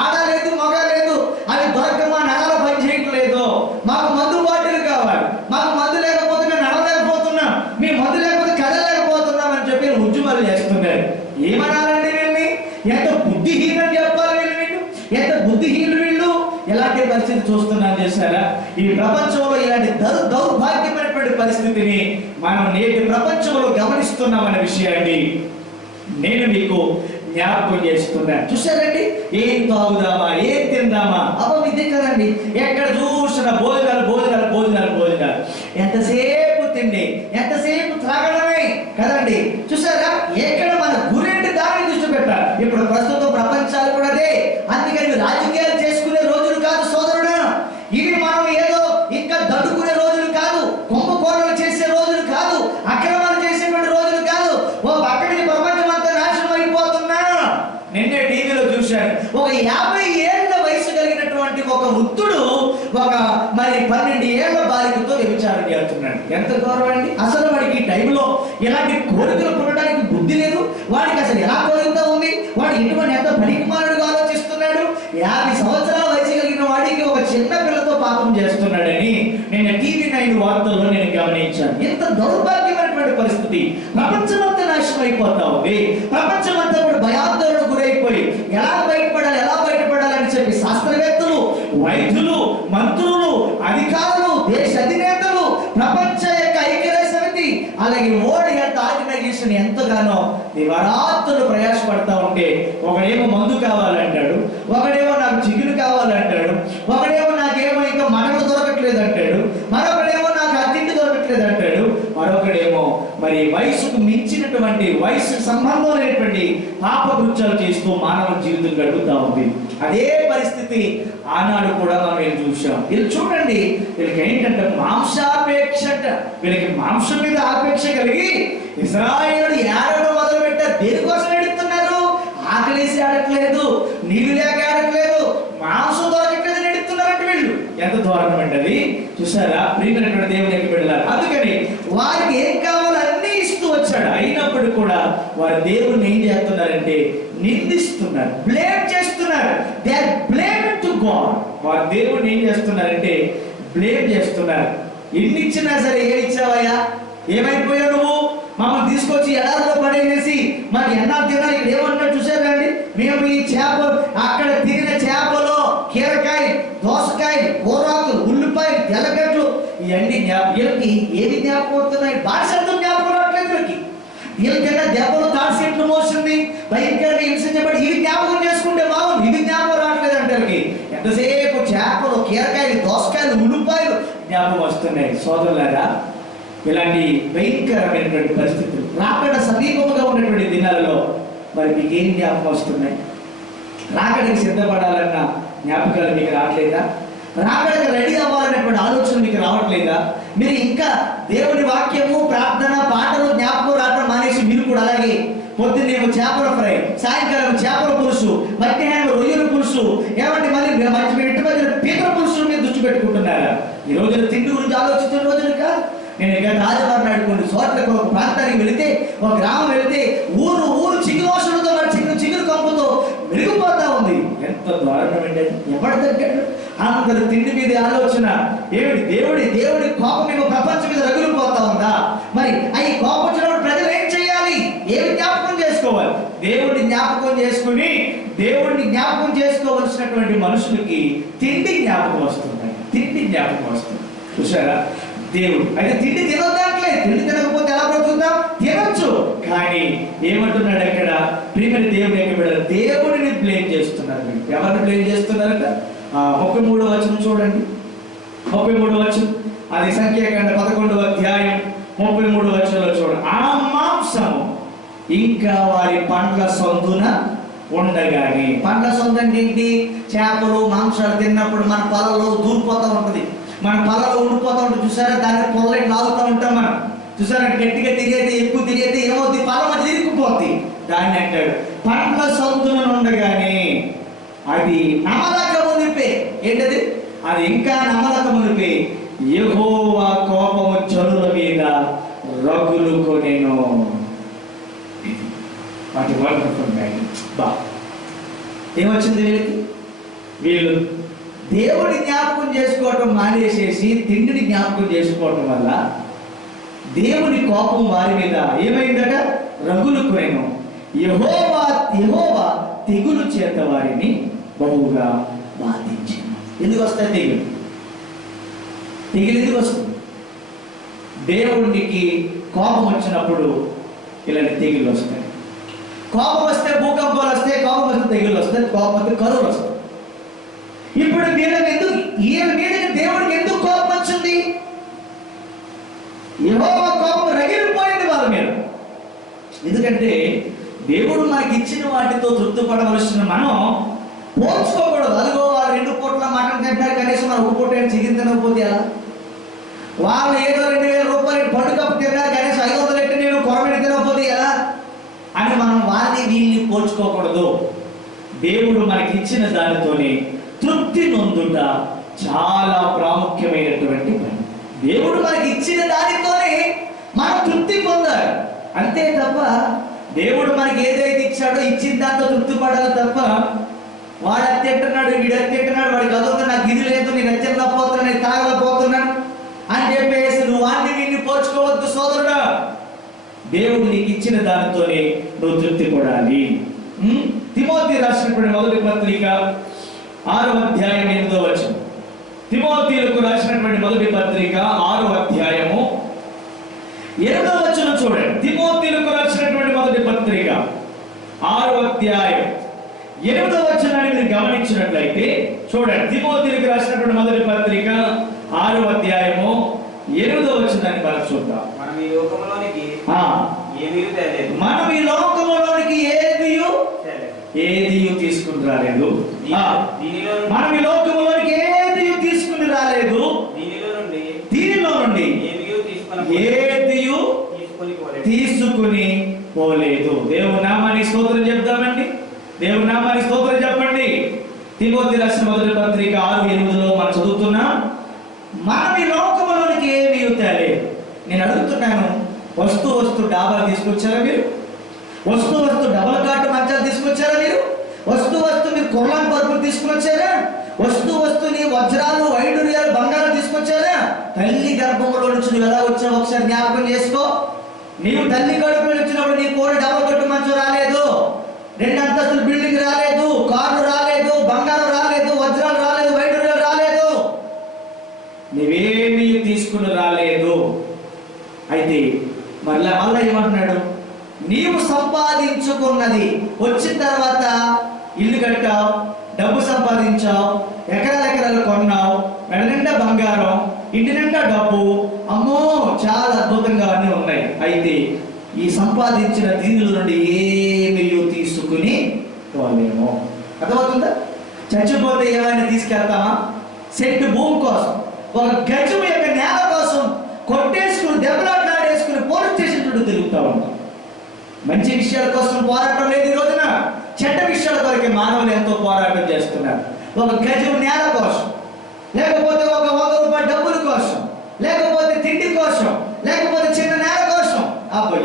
ఆడలేదు మగ లేదు, అది దొరక మా నగలు పనిచేయట్లేదు, మాకు మందు బాటిల్ కావాలి, మాకు మందు లేకపోతే మేము నడవలేకపోతున్నాం, మీ మందు లేకపోతే కదలేకపోతున్నాం అని చెప్పి ఉద్యమాలు చేస్తున్నారు. ఏమనాలండి వీళ్ళని? ఎంత బుద్ధిహీనం చెప్పాలి వీళ్ళు, ఎంత బుద్ధిహీనులు వీళ్ళు. ఎలాంటి పరిస్థితి చూస్తున్నాం చేశారా? ఈ ప్రపంచంలో ఇలాంటి దౌర్భాగ్యమైనటువంటి పరిస్థితిని మనం నేటి ప్రపంచంలో గమనిస్తున్నామనే విషయాన్ని నేను మీకు జ్ఞాపకం చేస్తున్నా. చూసారండి, ఏం తాగుదామా, ఏం తిందామా, ఇదే కదండి. ఎక్కడ చూసినా భోజనాలు భోజనాలు భోజనాలు భోజనాలు. ఎంతసేపు తిండి, ఎంతసేపు త్రాగడమే కదండి. చూసారా, ఎక్కడ మన గురింటి దాన్ని దృష్టి పెట్టాలి. ఇప్పుడు ప్రస్తుతం ప్రపంచాలు కూడా అదే. అందుకని రాజకీయాలు చేసుకునే రోజులు కాదు సోదరుడా, ఇవి మనం ఏదో ఇంకా దడుకునే రోజులు కాదు, కుంభకోణాలు చేసే రోజులు కాదు, అక్రమాలు చేసేటువంటి రోజులు కాదు. ఓ పక్కన ప్రపంచం అంతా నాశనం అయిపోతున్నా. నిన్నే టీవీలో చూశాను, ఒక 50 ఏళ్ల వయసు కలిగినటువంటి ఒక వృద్ధుడు ఒక మరి 12 ఏళ్ల బాలికతో వ్యభిచారం చేస్తున్నాడు. చేస్తున్నాడు. ఎంత గౌరవం అండి! అసలు వాడికి ఈ టైంలో ఇలాంటి కోరికలు పుట్టడానికి బుద్ధి లేదు. వాడికి అసలు ఎలా కోరికతో ఉంది? వాడు ఎటువంటి ఎంత పనికిమాలుడుగా ఆలోచిస్తున్నాడు. 50 సంవత్సరాల వయసు కలిగిన వాడికి ఒక చిన్న పిల్లతో పాపం చేస్తున్నాడని నేను TV9 వార్తల్లో నేను గమనించాను. ఎంత దౌర్భాగ్యమైనటువంటి పరిస్థితి! ప్రపంచమంతా నాశనం అయిపోతా ఉంది. ప్రపంచమంతా కూడా భయాందోళన గురైపోయి ఎలా బయటపడాలి అని చెప్పి శాస్త్రవేత్తలు, వైద్యులు, మంత్రులు, అధికారులు, దేశ అధినేతలు, ప్రపంచ యొక్క ఐక్యరాజ్య సమితి, అలాగే వరల్డ్ హెల్త్ ఆర్గనైజేషన్ ఎంతగానో దివారాత్రులు ప్రయాసపడతా ఉంటే ఒకడేమో మందు కావాలంటాడు, ఒకడేమో నాకు చిగురు కావాలంటాడు, ఒకడేమో నాకేమో ఇంకా మటలు దొరకట్లేదు అంటాడు, మరొకడేమో నాకు అతిండి దొరకట్లేదు అంటాడు, మరొకడేమో మరి వయసుకు మించినటువంటి వయసుకు సంబంధం లేనటువంటి పాప కృత్యాలు చేస్తూ మానవ జీవితం గడుపుతా ఉంది. అదే పరిస్థితి ఆనాడు కూడా మనం చూసాం. వీళ్ళు చూడండి, వీళ్ళకి ఏంటంటే మాంసాపేక్ష, వీళ్ళకి మాంసం మీద ఆపేక్ష కలిగి ఇశ్రాయేలు ఏడవడం మొదలు పెట్టారు. దేనికోసం ఏడుతున్నారు? ఆకలేసి ఆడట్లేదు, నీళ్లు లేక ఆడట్లేదు, మాంసం దొరకట్లేదు ఏడుతున్నారంటే వీళ్ళు. ఎంత దూరం అంటే అది చూసారా? ప్రియమైనటువంటి దేవుని యొక్క బిడ్డలారా, అందుకని వారికి ఏం కావాలో అన్ని ఇస్తూ వచ్చాడు. అయినప్పుడు కూడా వారు దేవుణ్ణి ఏం చేస్తున్నారంటే నిందిస్తున్నారు, బ్లేమ్ చేస్తున్నారు. They are blaming to God. వారు దేవుణ్ణి ఏం చేస్తున్నారంటే బ్లేమ్ చేస్తున్నారు. ఎన్ని ఇచ్చినా సరే, ఏమిచ్చావయ్యా, ఏమైపోయావు నువ్వు? మమ్మల్ని తీసుకొచ్చి ఎడారిలో పడేసి మాకు ఎన్నాళ్ళు తిన్నా. ఇక్కడ ఏమన్నా చూసారండి, మేము ఈ చేప అక్కడ తిరిగిన చేపలో కీరకాయ, దోసకాయ, కూరాకులు, ఉల్లిపాయలు, తెల్లగడ్డలు ఇవన్నీ వీళ్ళకి ఏవి జ్ఞాపకం అవుతున్నాయి? బానిసత్వం జ్ఞాపకం రావట్లేదు వీళ్ళకి. వీళ్ళకన్నా దెబ్బలు తాడిసెట్లు మోసింది, భయంకరంగా హింసించబడి ఇవి జ్ఞాపకం చేసుకుంటే బాగుంది, ఇవి జ్ఞాపకం రావట్లేదు అంటే ఎంతసేపు చేపలు, కీరకాయలు, దోసకాయలు, ఉల్లిపాయలు జ్ఞాపకం వస్తున్నాయి. సోదరులారా, ఇలాంటి భయంకరమైనటువంటి పరిస్థితులు రాకడ సమీపంగా ఉన్నటువంటి దినాలలో మరి మీకు ఏం జ్ఞాపకం వస్తున్నాయి? రాకడికి సిద్ధపడాలన్న జ్ఞాపకాలు మీకు రావట్లేదా? రాకడికి రెడీ అవ్వాలనేటువంటి ఆలోచన మీకు రావట్లేదా? మీరు ఇంకా దేవుని వాక్యము, ప్రార్థన, పాటలు జ్ఞాపకం రావడం మానేసి మీరు కూడా అలాగే పొద్దున్నేమో చేపల ఫ్రై, సాయంకాలం చేపల పులుసు, మధ్యాహ్నం రొయ్యల పులుసు, ఏమంటే మళ్ళీ ఇంటి మధ్య పీతల పులుసు మీద దృష్టి పెట్టుకుంటున్నారా? ఈ రోజున తిండి గురించి ఆలోచిస్తున్న రోజులు కాదు. నేను ఇక రాజవారిని కొన్ని చోట్లకు, ఒక ప్రాంతానికి వెళితే, ఒక గ్రామం వెళితే ఊరు చిగురోషులతో చిగురు కంపుతో మెరుగుపోతా ఉంది. ఎంత దారుణం అంటే ఎవరి దగ్గర అందరు తిండి మీద ఆలోచన ఏమిటి? దేవుడి కోపం ఏమో ప్రపంచం మీద రగులిపోతా ఉందా? మరి ఈ కోపం వచ్చినప్పుడు ప్రజలు ఏం చేయాలి? ఏమి జ్ఞాపకం చేసుకోవాలి? దేవుడిని జ్ఞాపకం చేసుకుని, దేవుడిని జ్ఞాపకం చేసుకోవలసినటువంటి మనుషులకి తిండి జ్ఞాపకం వస్తుంది. తిండి జ్ఞాపకం వస్తుంది. చూసారా? దేవుడు అయితే తిండి తినొద్దాట్లే, తిండి తినకపోతే ఎలా బ్రతుకుతాం? తినొచ్చు. కానీ ఏమంటున్నాడు అక్కడ? ప్రియమైన దేవుని యొక్క దేవుడిని బ్లేమ్ చేస్తున్నారు. ఎవరిని బ్లేమ్ చేస్తున్నారట? 33వ వచనం చూడండి. 33వ వచనం, అది సంఖ్యాకాండ 11వ అధ్యాయం 33వ వచనంలో చూడండి. ఆ మాంసము ఇంకా వారి పండ్ల సొందున ఉండగానే. పండ్ల సొందు అంటే ఏంటి? చేపలు, మాంసాలు తిన్నప్పుడు మన పొలంలో దూరిపోతూ ఉంటుంది, మన పొలంలో ఉండిపోతూ ఉంటుంది. చూసారా? దాన్ని పొలం లాగుతూ ఉంటాం మనం. చూసారా? గట్టిగా తిరిగేది, ఎక్కువ తిరిగేది ఏమవుతుంది? పొలం అది ఇరుక్కుపోతుంది. దాన్ని అంటాడు పండ్ల సొందున ఉండగానే. అది నమలక మునిపే. ఏంటది? అది ఇంకా నమలక మునిపే యెహోవా కోపము జనుల మీద రగులుకొనెను. వాటి వండర్ఫుల్ గైడెన్స్. ఏమొచ్చింది వీళ్ళకి? వీళ్ళు దేవుడి జ్ఞాపకం చేసుకోవటం మానేసేసి తిండిని జ్ఞాపకం చేసుకోవటం వల్ల దేవుని కోపం వారి మీద ఏమైందట? రగులుకొనెను. యెహోవా తెగులు చేత వారిని బహుగా బాధించింది. ఎందుకు వస్తాయి తెగులు? ఎందుకు వస్తుంది? దేవుడికి కోపం వచ్చినప్పుడు ఇలాంటి తెగులు వస్తాయి. కోపం వస్తే భూకంపాలు వస్తాయి, కోపం వస్తే తెగులు వస్తాయి, కోపం వస్తే కరువులు వస్తాయి. ఇప్పుడు ఈయన మీదకి దేవుడికి ఎందుకు కోపం వచ్చింది? యెహోవా కోపం రగిలిపోయింది వాళ్ళ మీద. ఎందుకంటే దేవుడు మనకి ఇచ్చిన వాటితో తృప్తి పడవలసిన మనం పోల్చుకోకూడదు. అదిగో వాళ్ళు 2 పూట్ల మటన్ తింటారు, కనీసం మనం 1 పూట చికెన్ తినకపోతే ఎలా? వాళ్ళు ఏదో 2000 రూపాయలు పండు కప్పు తిన్నారు, కనీసం 500 ఎట్టి నేను కొరమేడి తినకపోతే ఎలా అని మనం వారిని వీళ్ళని పోల్చుకోకూడదు. దేవుడు మనకి ఇచ్చిన దానితోనే తృప్తి నొందుట చాలా ప్రాముఖ్యమైనటువంటి పని. దేవుడు మనకి ఇచ్చిన దానితోనే మనం తృప్తి పొందాలి అంతే తప్ప దేవుడు మనకి ఏదైతే ఇచ్చాడో ఇచ్చిన దాంతో తృప్తి పడాలి తప్ప వాడు అత్తింటున్నాడు వీడు అత్తింటున్నాడు వాడికి అదొక నాకు ఇది లేదు నేను అత్తిపోతున్నాను నేను తాగలేకపోతున్నాను అని చెప్పేసి నువ్వు వాడిని వీడిని పోల్చుకోవద్దు సోదరుడా. దేవుడు నీకు ఇచ్చిన దానితోనే నువ్వు తృప్తి పడాలి. తిమోతి రాసినటువంటి మొదటి పత్రిక 6వ అధ్యాయం 8వ వచనం. తిమోతిలకు రాసినటువంటి మొదటి పత్రిక 6వ అధ్యాయము 8వ వచనం చూడండి. తిమోతిలకు రాసినటువంటి మొదటి పత్రిక 6వ అధ్యాయం 8వ వచనాన్ని మీరు గమనించినట్లయితే చూడండి. తిమోతిలకు రాసినటువంటి మొదటి పత్రిక 6వ అధ్యాయము 8వ వచనాన్ని మనం చూద్దాం. మనం ఈ లోకములోనికి ఏదియు తీసుకుని రాలేదు. మనం ఈ లోకములోనికి ఏదియు తీసుకుని రాలేదు. దీనిలో నుండి ఏదియు తీసుకుని పోలేదు. దేవుని నామానికి స్తోత్రం చెప్తామండి. దేవుని నామానికి స్తోత్రం చెప్పండి. తిమోతి రాసిన మొదటి పత్రిక 6:8లో మనం చదువుతున్నాం. మనం ఈ లోకములోనికి ఏమీ తేలేదు. నేను అడుగుతున్నాను, వస్తు డాబాలు తీసుకొచ్చారా మీరు? వస్తు డబల్ కాట్ మంచాలు తీసుకొచ్చారా మీరు? వస్తు మీరు కొరలాం పరుపులు తీసుకొచ్చారా? వస్తుని వజ్రాలు వైడూర్యాలు బంగారం తీసుకొచ్చారా? తల్లి గర్భంలో నుంచి నువ్వు ఎలా వచ్చావు ఒకసారి జ్ఞాపకం చేసుకో. నీవు తల్లి గర్భంలో వచ్చినప్పుడు నీ కూడా డబల్ కట్టు మంచం రాలేదు, 2 అంతస్తుల బిల్డింగ్ రాలేదు, కార్లు రాలేదు, బంగారం రాలేదు, వజ్రాలు రాలేదు, వైడూర్యాలు రాలేదు, నువ్వేమీ తీసుకుని రాలేదు. అయితే మళ్ళా ఏమంటున్నాడు? నీవు సంపాదించుకున్నది వచ్చిన తర్వాత ఇల్లు కట్టావు, డబ్బు సంపాదించావు, ఎకరాలు కొన్నావు, మెడ నిండా బంగారం, ఇంటి నిండా డబ్బు, అమ్మో చాలా అద్భుతంగా అన్నీ ఉన్నాయి. అయితే ఈ సంపాదించిన దీనుల నుండి ఏమీ తీసుకుని పోలేము. అర్థమవుతుందా? చచ్చిపోతే ఏమైనా తీసుకెళ్తామా? సెంటు భూమి కోసం, ఒక గజం యొక్క నేల కోసం కొట్టేసుకుని దెబ్బలాటేసుకుని పోలీస్ స్టేషన్ చుట్టూ తిరుగుతూ ఉంటాం. మంచి విషయాల కోసం పోరాటం లేదు ఈ రోజున. చెడ్డ విషయాల కొరకే మానవులు ఎంతో పోరాటం చేస్తున్నారు. ఒక గజం నేల కోసం, లేకపోతే ఒక 100 రూపాయల డబ్బుల కోసం, లేకపోతే తిండి కోసం, లేకపోతే చిన్న నేల కోసం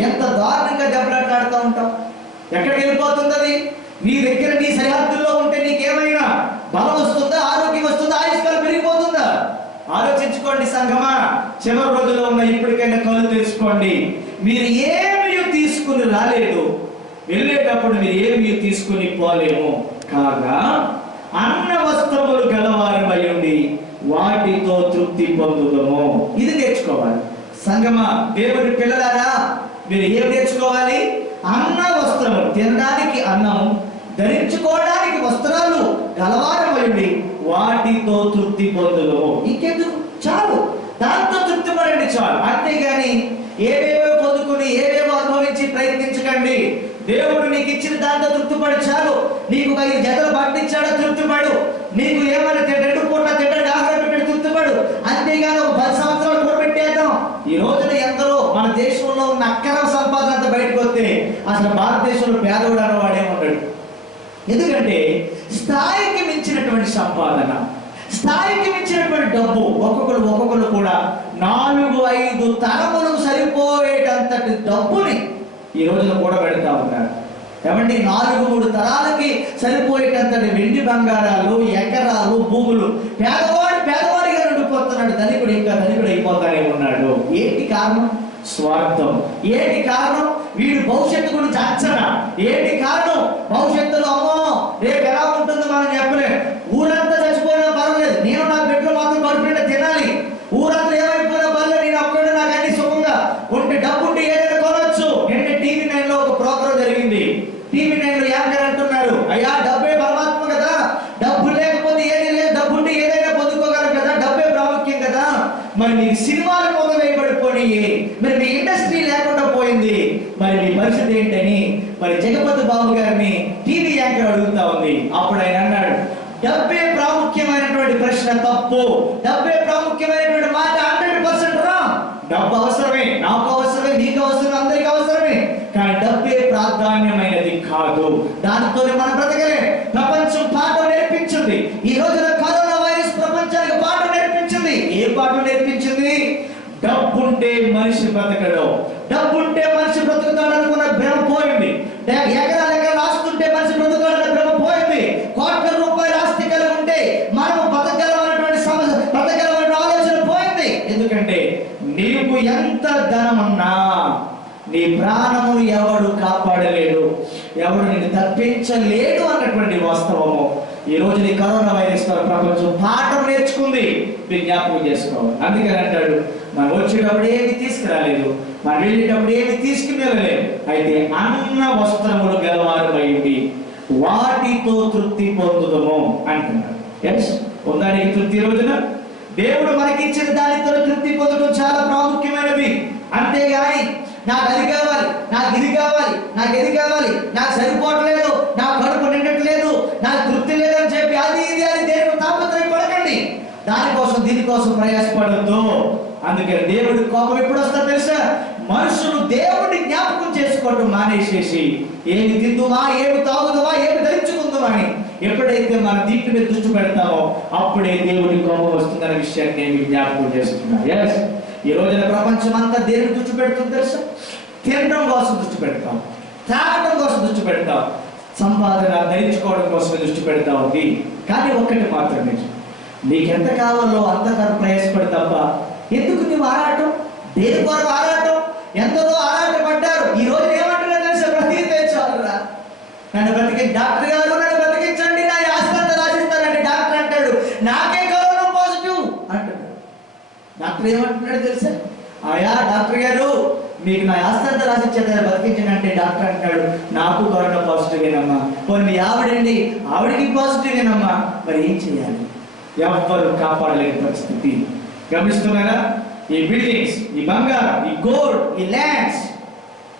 ఎంత దారుణంగా దెబ్బలాట్లాడుతూ ఉంటాం. ఎక్కడికి వెళ్ళిపోతుంది అది? నీ దగ్గర నీ సరిహద్దుల్లో ఉంటే నీకేమైనా బలం వస్తుందా, ఆరోగ్యం వస్తుందా, ఆయుష్కాలం పెరిగిపోతుందా? ఆలోచించుకోండి సంఘమా. చివరి రోజుల్లో ఉన్న ఇప్పటికైనా కళ్ళు తెలుసుకోండి. మీరు ఏమీ తీసుకుని రాలేదు, వెళ్ళేటప్పుడు మీరు ఏమీ తీసుకుని పోలేము. కాగా అన్న వస్త్రములు గలవారమై ఉండి వాటితో తృప్తి పొందుదము. ఇది నేర్చుకోవాలి సంఘమా. దేవుని పిల్లలారా, మీరు ఏం నేర్చుకోవాలి? అన్న వస్త్రములు, తినడానికి అన్నం, ధరించుకోవడానికి వస్త్రాలు గలవారమై ఉండి వాటితో తృప్తి పొందుదము. ఇంకెందుకు? చాలు, దాంతో తృప్తి పడండి చాలు. అంతేగాని ఏవేవో పొందుకుని ఏవేవో అనుభవించి ప్రయత్నించకండి. దేవుడు నీకు ఇచ్చిన దాంతో తృప్తిపడి చాలు. నీకు 5 జతలు పట్టించాడో తృప్తిపడు. నీకు ఏమైనా 2 పూట్ల తిట్టడానికి ఆహారం పెట్టి తృప్తిపడు. అంతేగాని ఒక 10 సంవత్సరాలు కూడబెట్టేద్దాం. ఈ రోజున ఎందరో మన దేశంలో ఉన్న అక్రమ సంపాదన అంతా బయటకు వస్తే అసలు భారతదేశంలో పేదవాడు అన్నవాడే ఉంటాడు. ఎందుకంటే స్థాయికి మించినటువంటి సంపాదన, స్థాయికి మించినటువంటి డబ్బు. ఒక్కొక్కరు కూడా 4-5 తరములకు సరిపోయేటంతటి డబ్బుని ఈ రోజున కూడా పెడతా ఉన్నారు. ఏమండి, 4-3 తరాలకి సరిపోయేటంతటి వెండి బంగారాలు, ఎకరాలు, భూములు పేదవాడిగా ఉండిపోతున్నాడు. ధనికుడు ఇంకా ధనికుడు అయిపోతానే ఉన్నాడు. ఏంటి కారణం? స్వార్థం. ఏంటి కారణం? వీడు భవిష్యత్తు గురించి అంచనా. ఏంటి కారణం? భవిష్యత్తులో అమ్మో రేపు ఎలా ఉంటుందో మనం చెప్పలేము. ఊరంతా చచ్చిపోయినా పర్వాలేదు, నేను నా బిడ్డలు మాత్రం కడుపునిండా తినాలి. ఊరంతా ఏమైపోయినా పర్లేదు, నేను ఒక్కడే నాకు అన్ని సుఖంగా ఉంటే డబ్బు ఉంటే ఏదైనా కొనొచ్చు. నిన్న TV9లో ఒక ప్రోగ్రాం జరిగింది. TV9లో యాంకర్ అంటున్నారు, అయ్యా డబ్బే పరమాత్మ కదా, డబ్బు లేకపోతే ఏది లేదు, డబ్బు ఉంటే ఏదైనా పొందుకోగలం కదా, డబ్బే ప్రాముఖ్యం కదా. మరి మీకు సినిమాలు మొదలు వేయబడిపోయి, మరి మీ ఇండస్ట్రీ లేకుండా పోయింది, మరి మీ పరిస్థితి ఏంటని మరి జగపతి బాబు గారిని టీవీ యాంకర్ అడుగుతా ఉంది. అప్పుడు ఆయన అన్నాడు, డబ్బే ప్రాముఖ్యమైనటువంటి ప్రశ్న తప్పు, డబ్బే ప్రాముఖ్యమైనటువంటి మాట 100% రా. డబ్బు అవసరమే, నాకు అవసరమే, నీకు అవసరమే, అందరికి అవసరమే, కానీ డబ్బే ప్రాధాన్యమైనది కాదు. దానితోనే మనం బ్రతకలే. ప్రపంచం పాఠం నేర్పించింది. ఈ రోజున కరోనా వైరస్ ప్రపంచానికి పాఠం నేర్పించింది. ఏ పాఠం నేర్పించింది? మనిషి బ్రతకడు, డబ్బుంటే మనిషి బ్రతుకుతాడు అనుకున్న భ్రమ పోయింది. ఎకరాలు ఆస్తుంటే మనిషి బ్రతుకుతాడన్న భ్రమ పోయింది. కోట్ల రూపాయల ఆస్తి కలిగి ఉంటే మనం బతకగలమనేటువంటి సమస్య, బతకగలమనే ఆలోచన పోయింది. ఎందుకంటే నీకు ఎంత ధనమున్నా నీ ప్రాణము ఎవడు కాపాడలేడు, ఎవడు నిన్ను తప్పించలేడు అన్నటువంటి వాస్తవము ఈ రోజు నీ కరోనా వైరస్ ద్వారా ప్రపంచం పాఠం నేర్చుకుంది. జ్ఞాపకం చేసుకోవాలి. అందుకని అంటాడు, మనం వచ్చేటప్పుడు ఏమి తీసుకురాలేదు, మనం వెళ్ళేటప్పుడు ఏమి తీసుకుని వెళ్ళలేదు, అయితే అన్న వస్త్రములు గలవారమైంది వాటితో తృప్తి పొందుదము అంటున్నాడు. ఎస్, ఉందా నీకు తృప్తి? రోజున దేవుడు మనకిచ్చిన దానితో తృప్తి పొందడం చాలా ప్రాముఖ్యమైనది. అంతేగాని నాకు అది కావాలి, నాకు ఇది కావాలి, నాకు ఇది కావాలి, నాకు సరిపోవట్లేదు, నా కడుపు నిండట్లేదు, నాకు తృప్తి లేదని చెప్పి అది ఇది అని దేవుడు తాపత్రయపడకండి. దానికోసం దీనికోసం ప్రయాసపడద్దు. అందుకని దేవుడి కోపం ఎప్పుడు వస్తుందో తెలుసా? మనుషులు దేవుడిని జ్ఞాపకం చేసుకోవడం మానేసేసి ఏమి తిందుమా, ఏమి తాగుదుమా, ఏమి ధరించుకుందామా అని ఎప్పుడైతే మన దీంట్ మీద దృష్టి పెడతామో అప్పుడే దేవుడి కోపం వస్తుందనే విషయాన్ని నేను జ్ఞాపకం చేస్తున్నాను. ఎస్, ఈ రోజున ప్రపంచం అంతా దేని దృష్టి పెడుతుంది తెలుసా? తినడం కోసం దృష్టి పెడతాం, తాగడం కోసం దృష్టి పెడతాం, సంపాదన ధరించుకోవడం కోసం దృష్టి పెడతా ఉంది. కానీ ఒక్కటి మాత్రమే, నీకెంత కావాలో అంతగా ప్రయాసపడి తప్ప ఎందుకు నువ్వు ఆరాటం? దేని కొరకు ఆరాటం? ఎందరో ఆరాటపడ్డారు. ఈ రోజు ఏమంటున్నారు తెలుసా? బ్రతికితే చాలురా, నన్ను బ్రతికి డాక్టర్ గారు నన్ను బ్రతికించండి, నా ఆస్పత్రి రాసిస్తానండి. డాక్టర్ అంటాడు నాకే కరోనా పాజిటివ్ అంటాడు. డాక్టర్ ఏమంటున్నాడు తెలుసా? ఆయా డాక్టర్ గారు మీకు నా ఆస్పత్రి రాసిచ్చేదా బ్రతికించండి అంటే డాక్టర్ అంటాడు నాకు కరోనా పాజిటివేనమ్మా. కొన్ని ఆవిడండి, ఆవిడికి పాజిటివేనమ్మా. మరి ఏం చేయాలి? ఎవ్వరు కాపాడలేని పరిస్థితి. గమనిస్తున్నారా? ఈ బిల్డింగ్స్, ఈ బంగారం, ఈ గోల్డ్, ఈ ల్యాండ్స్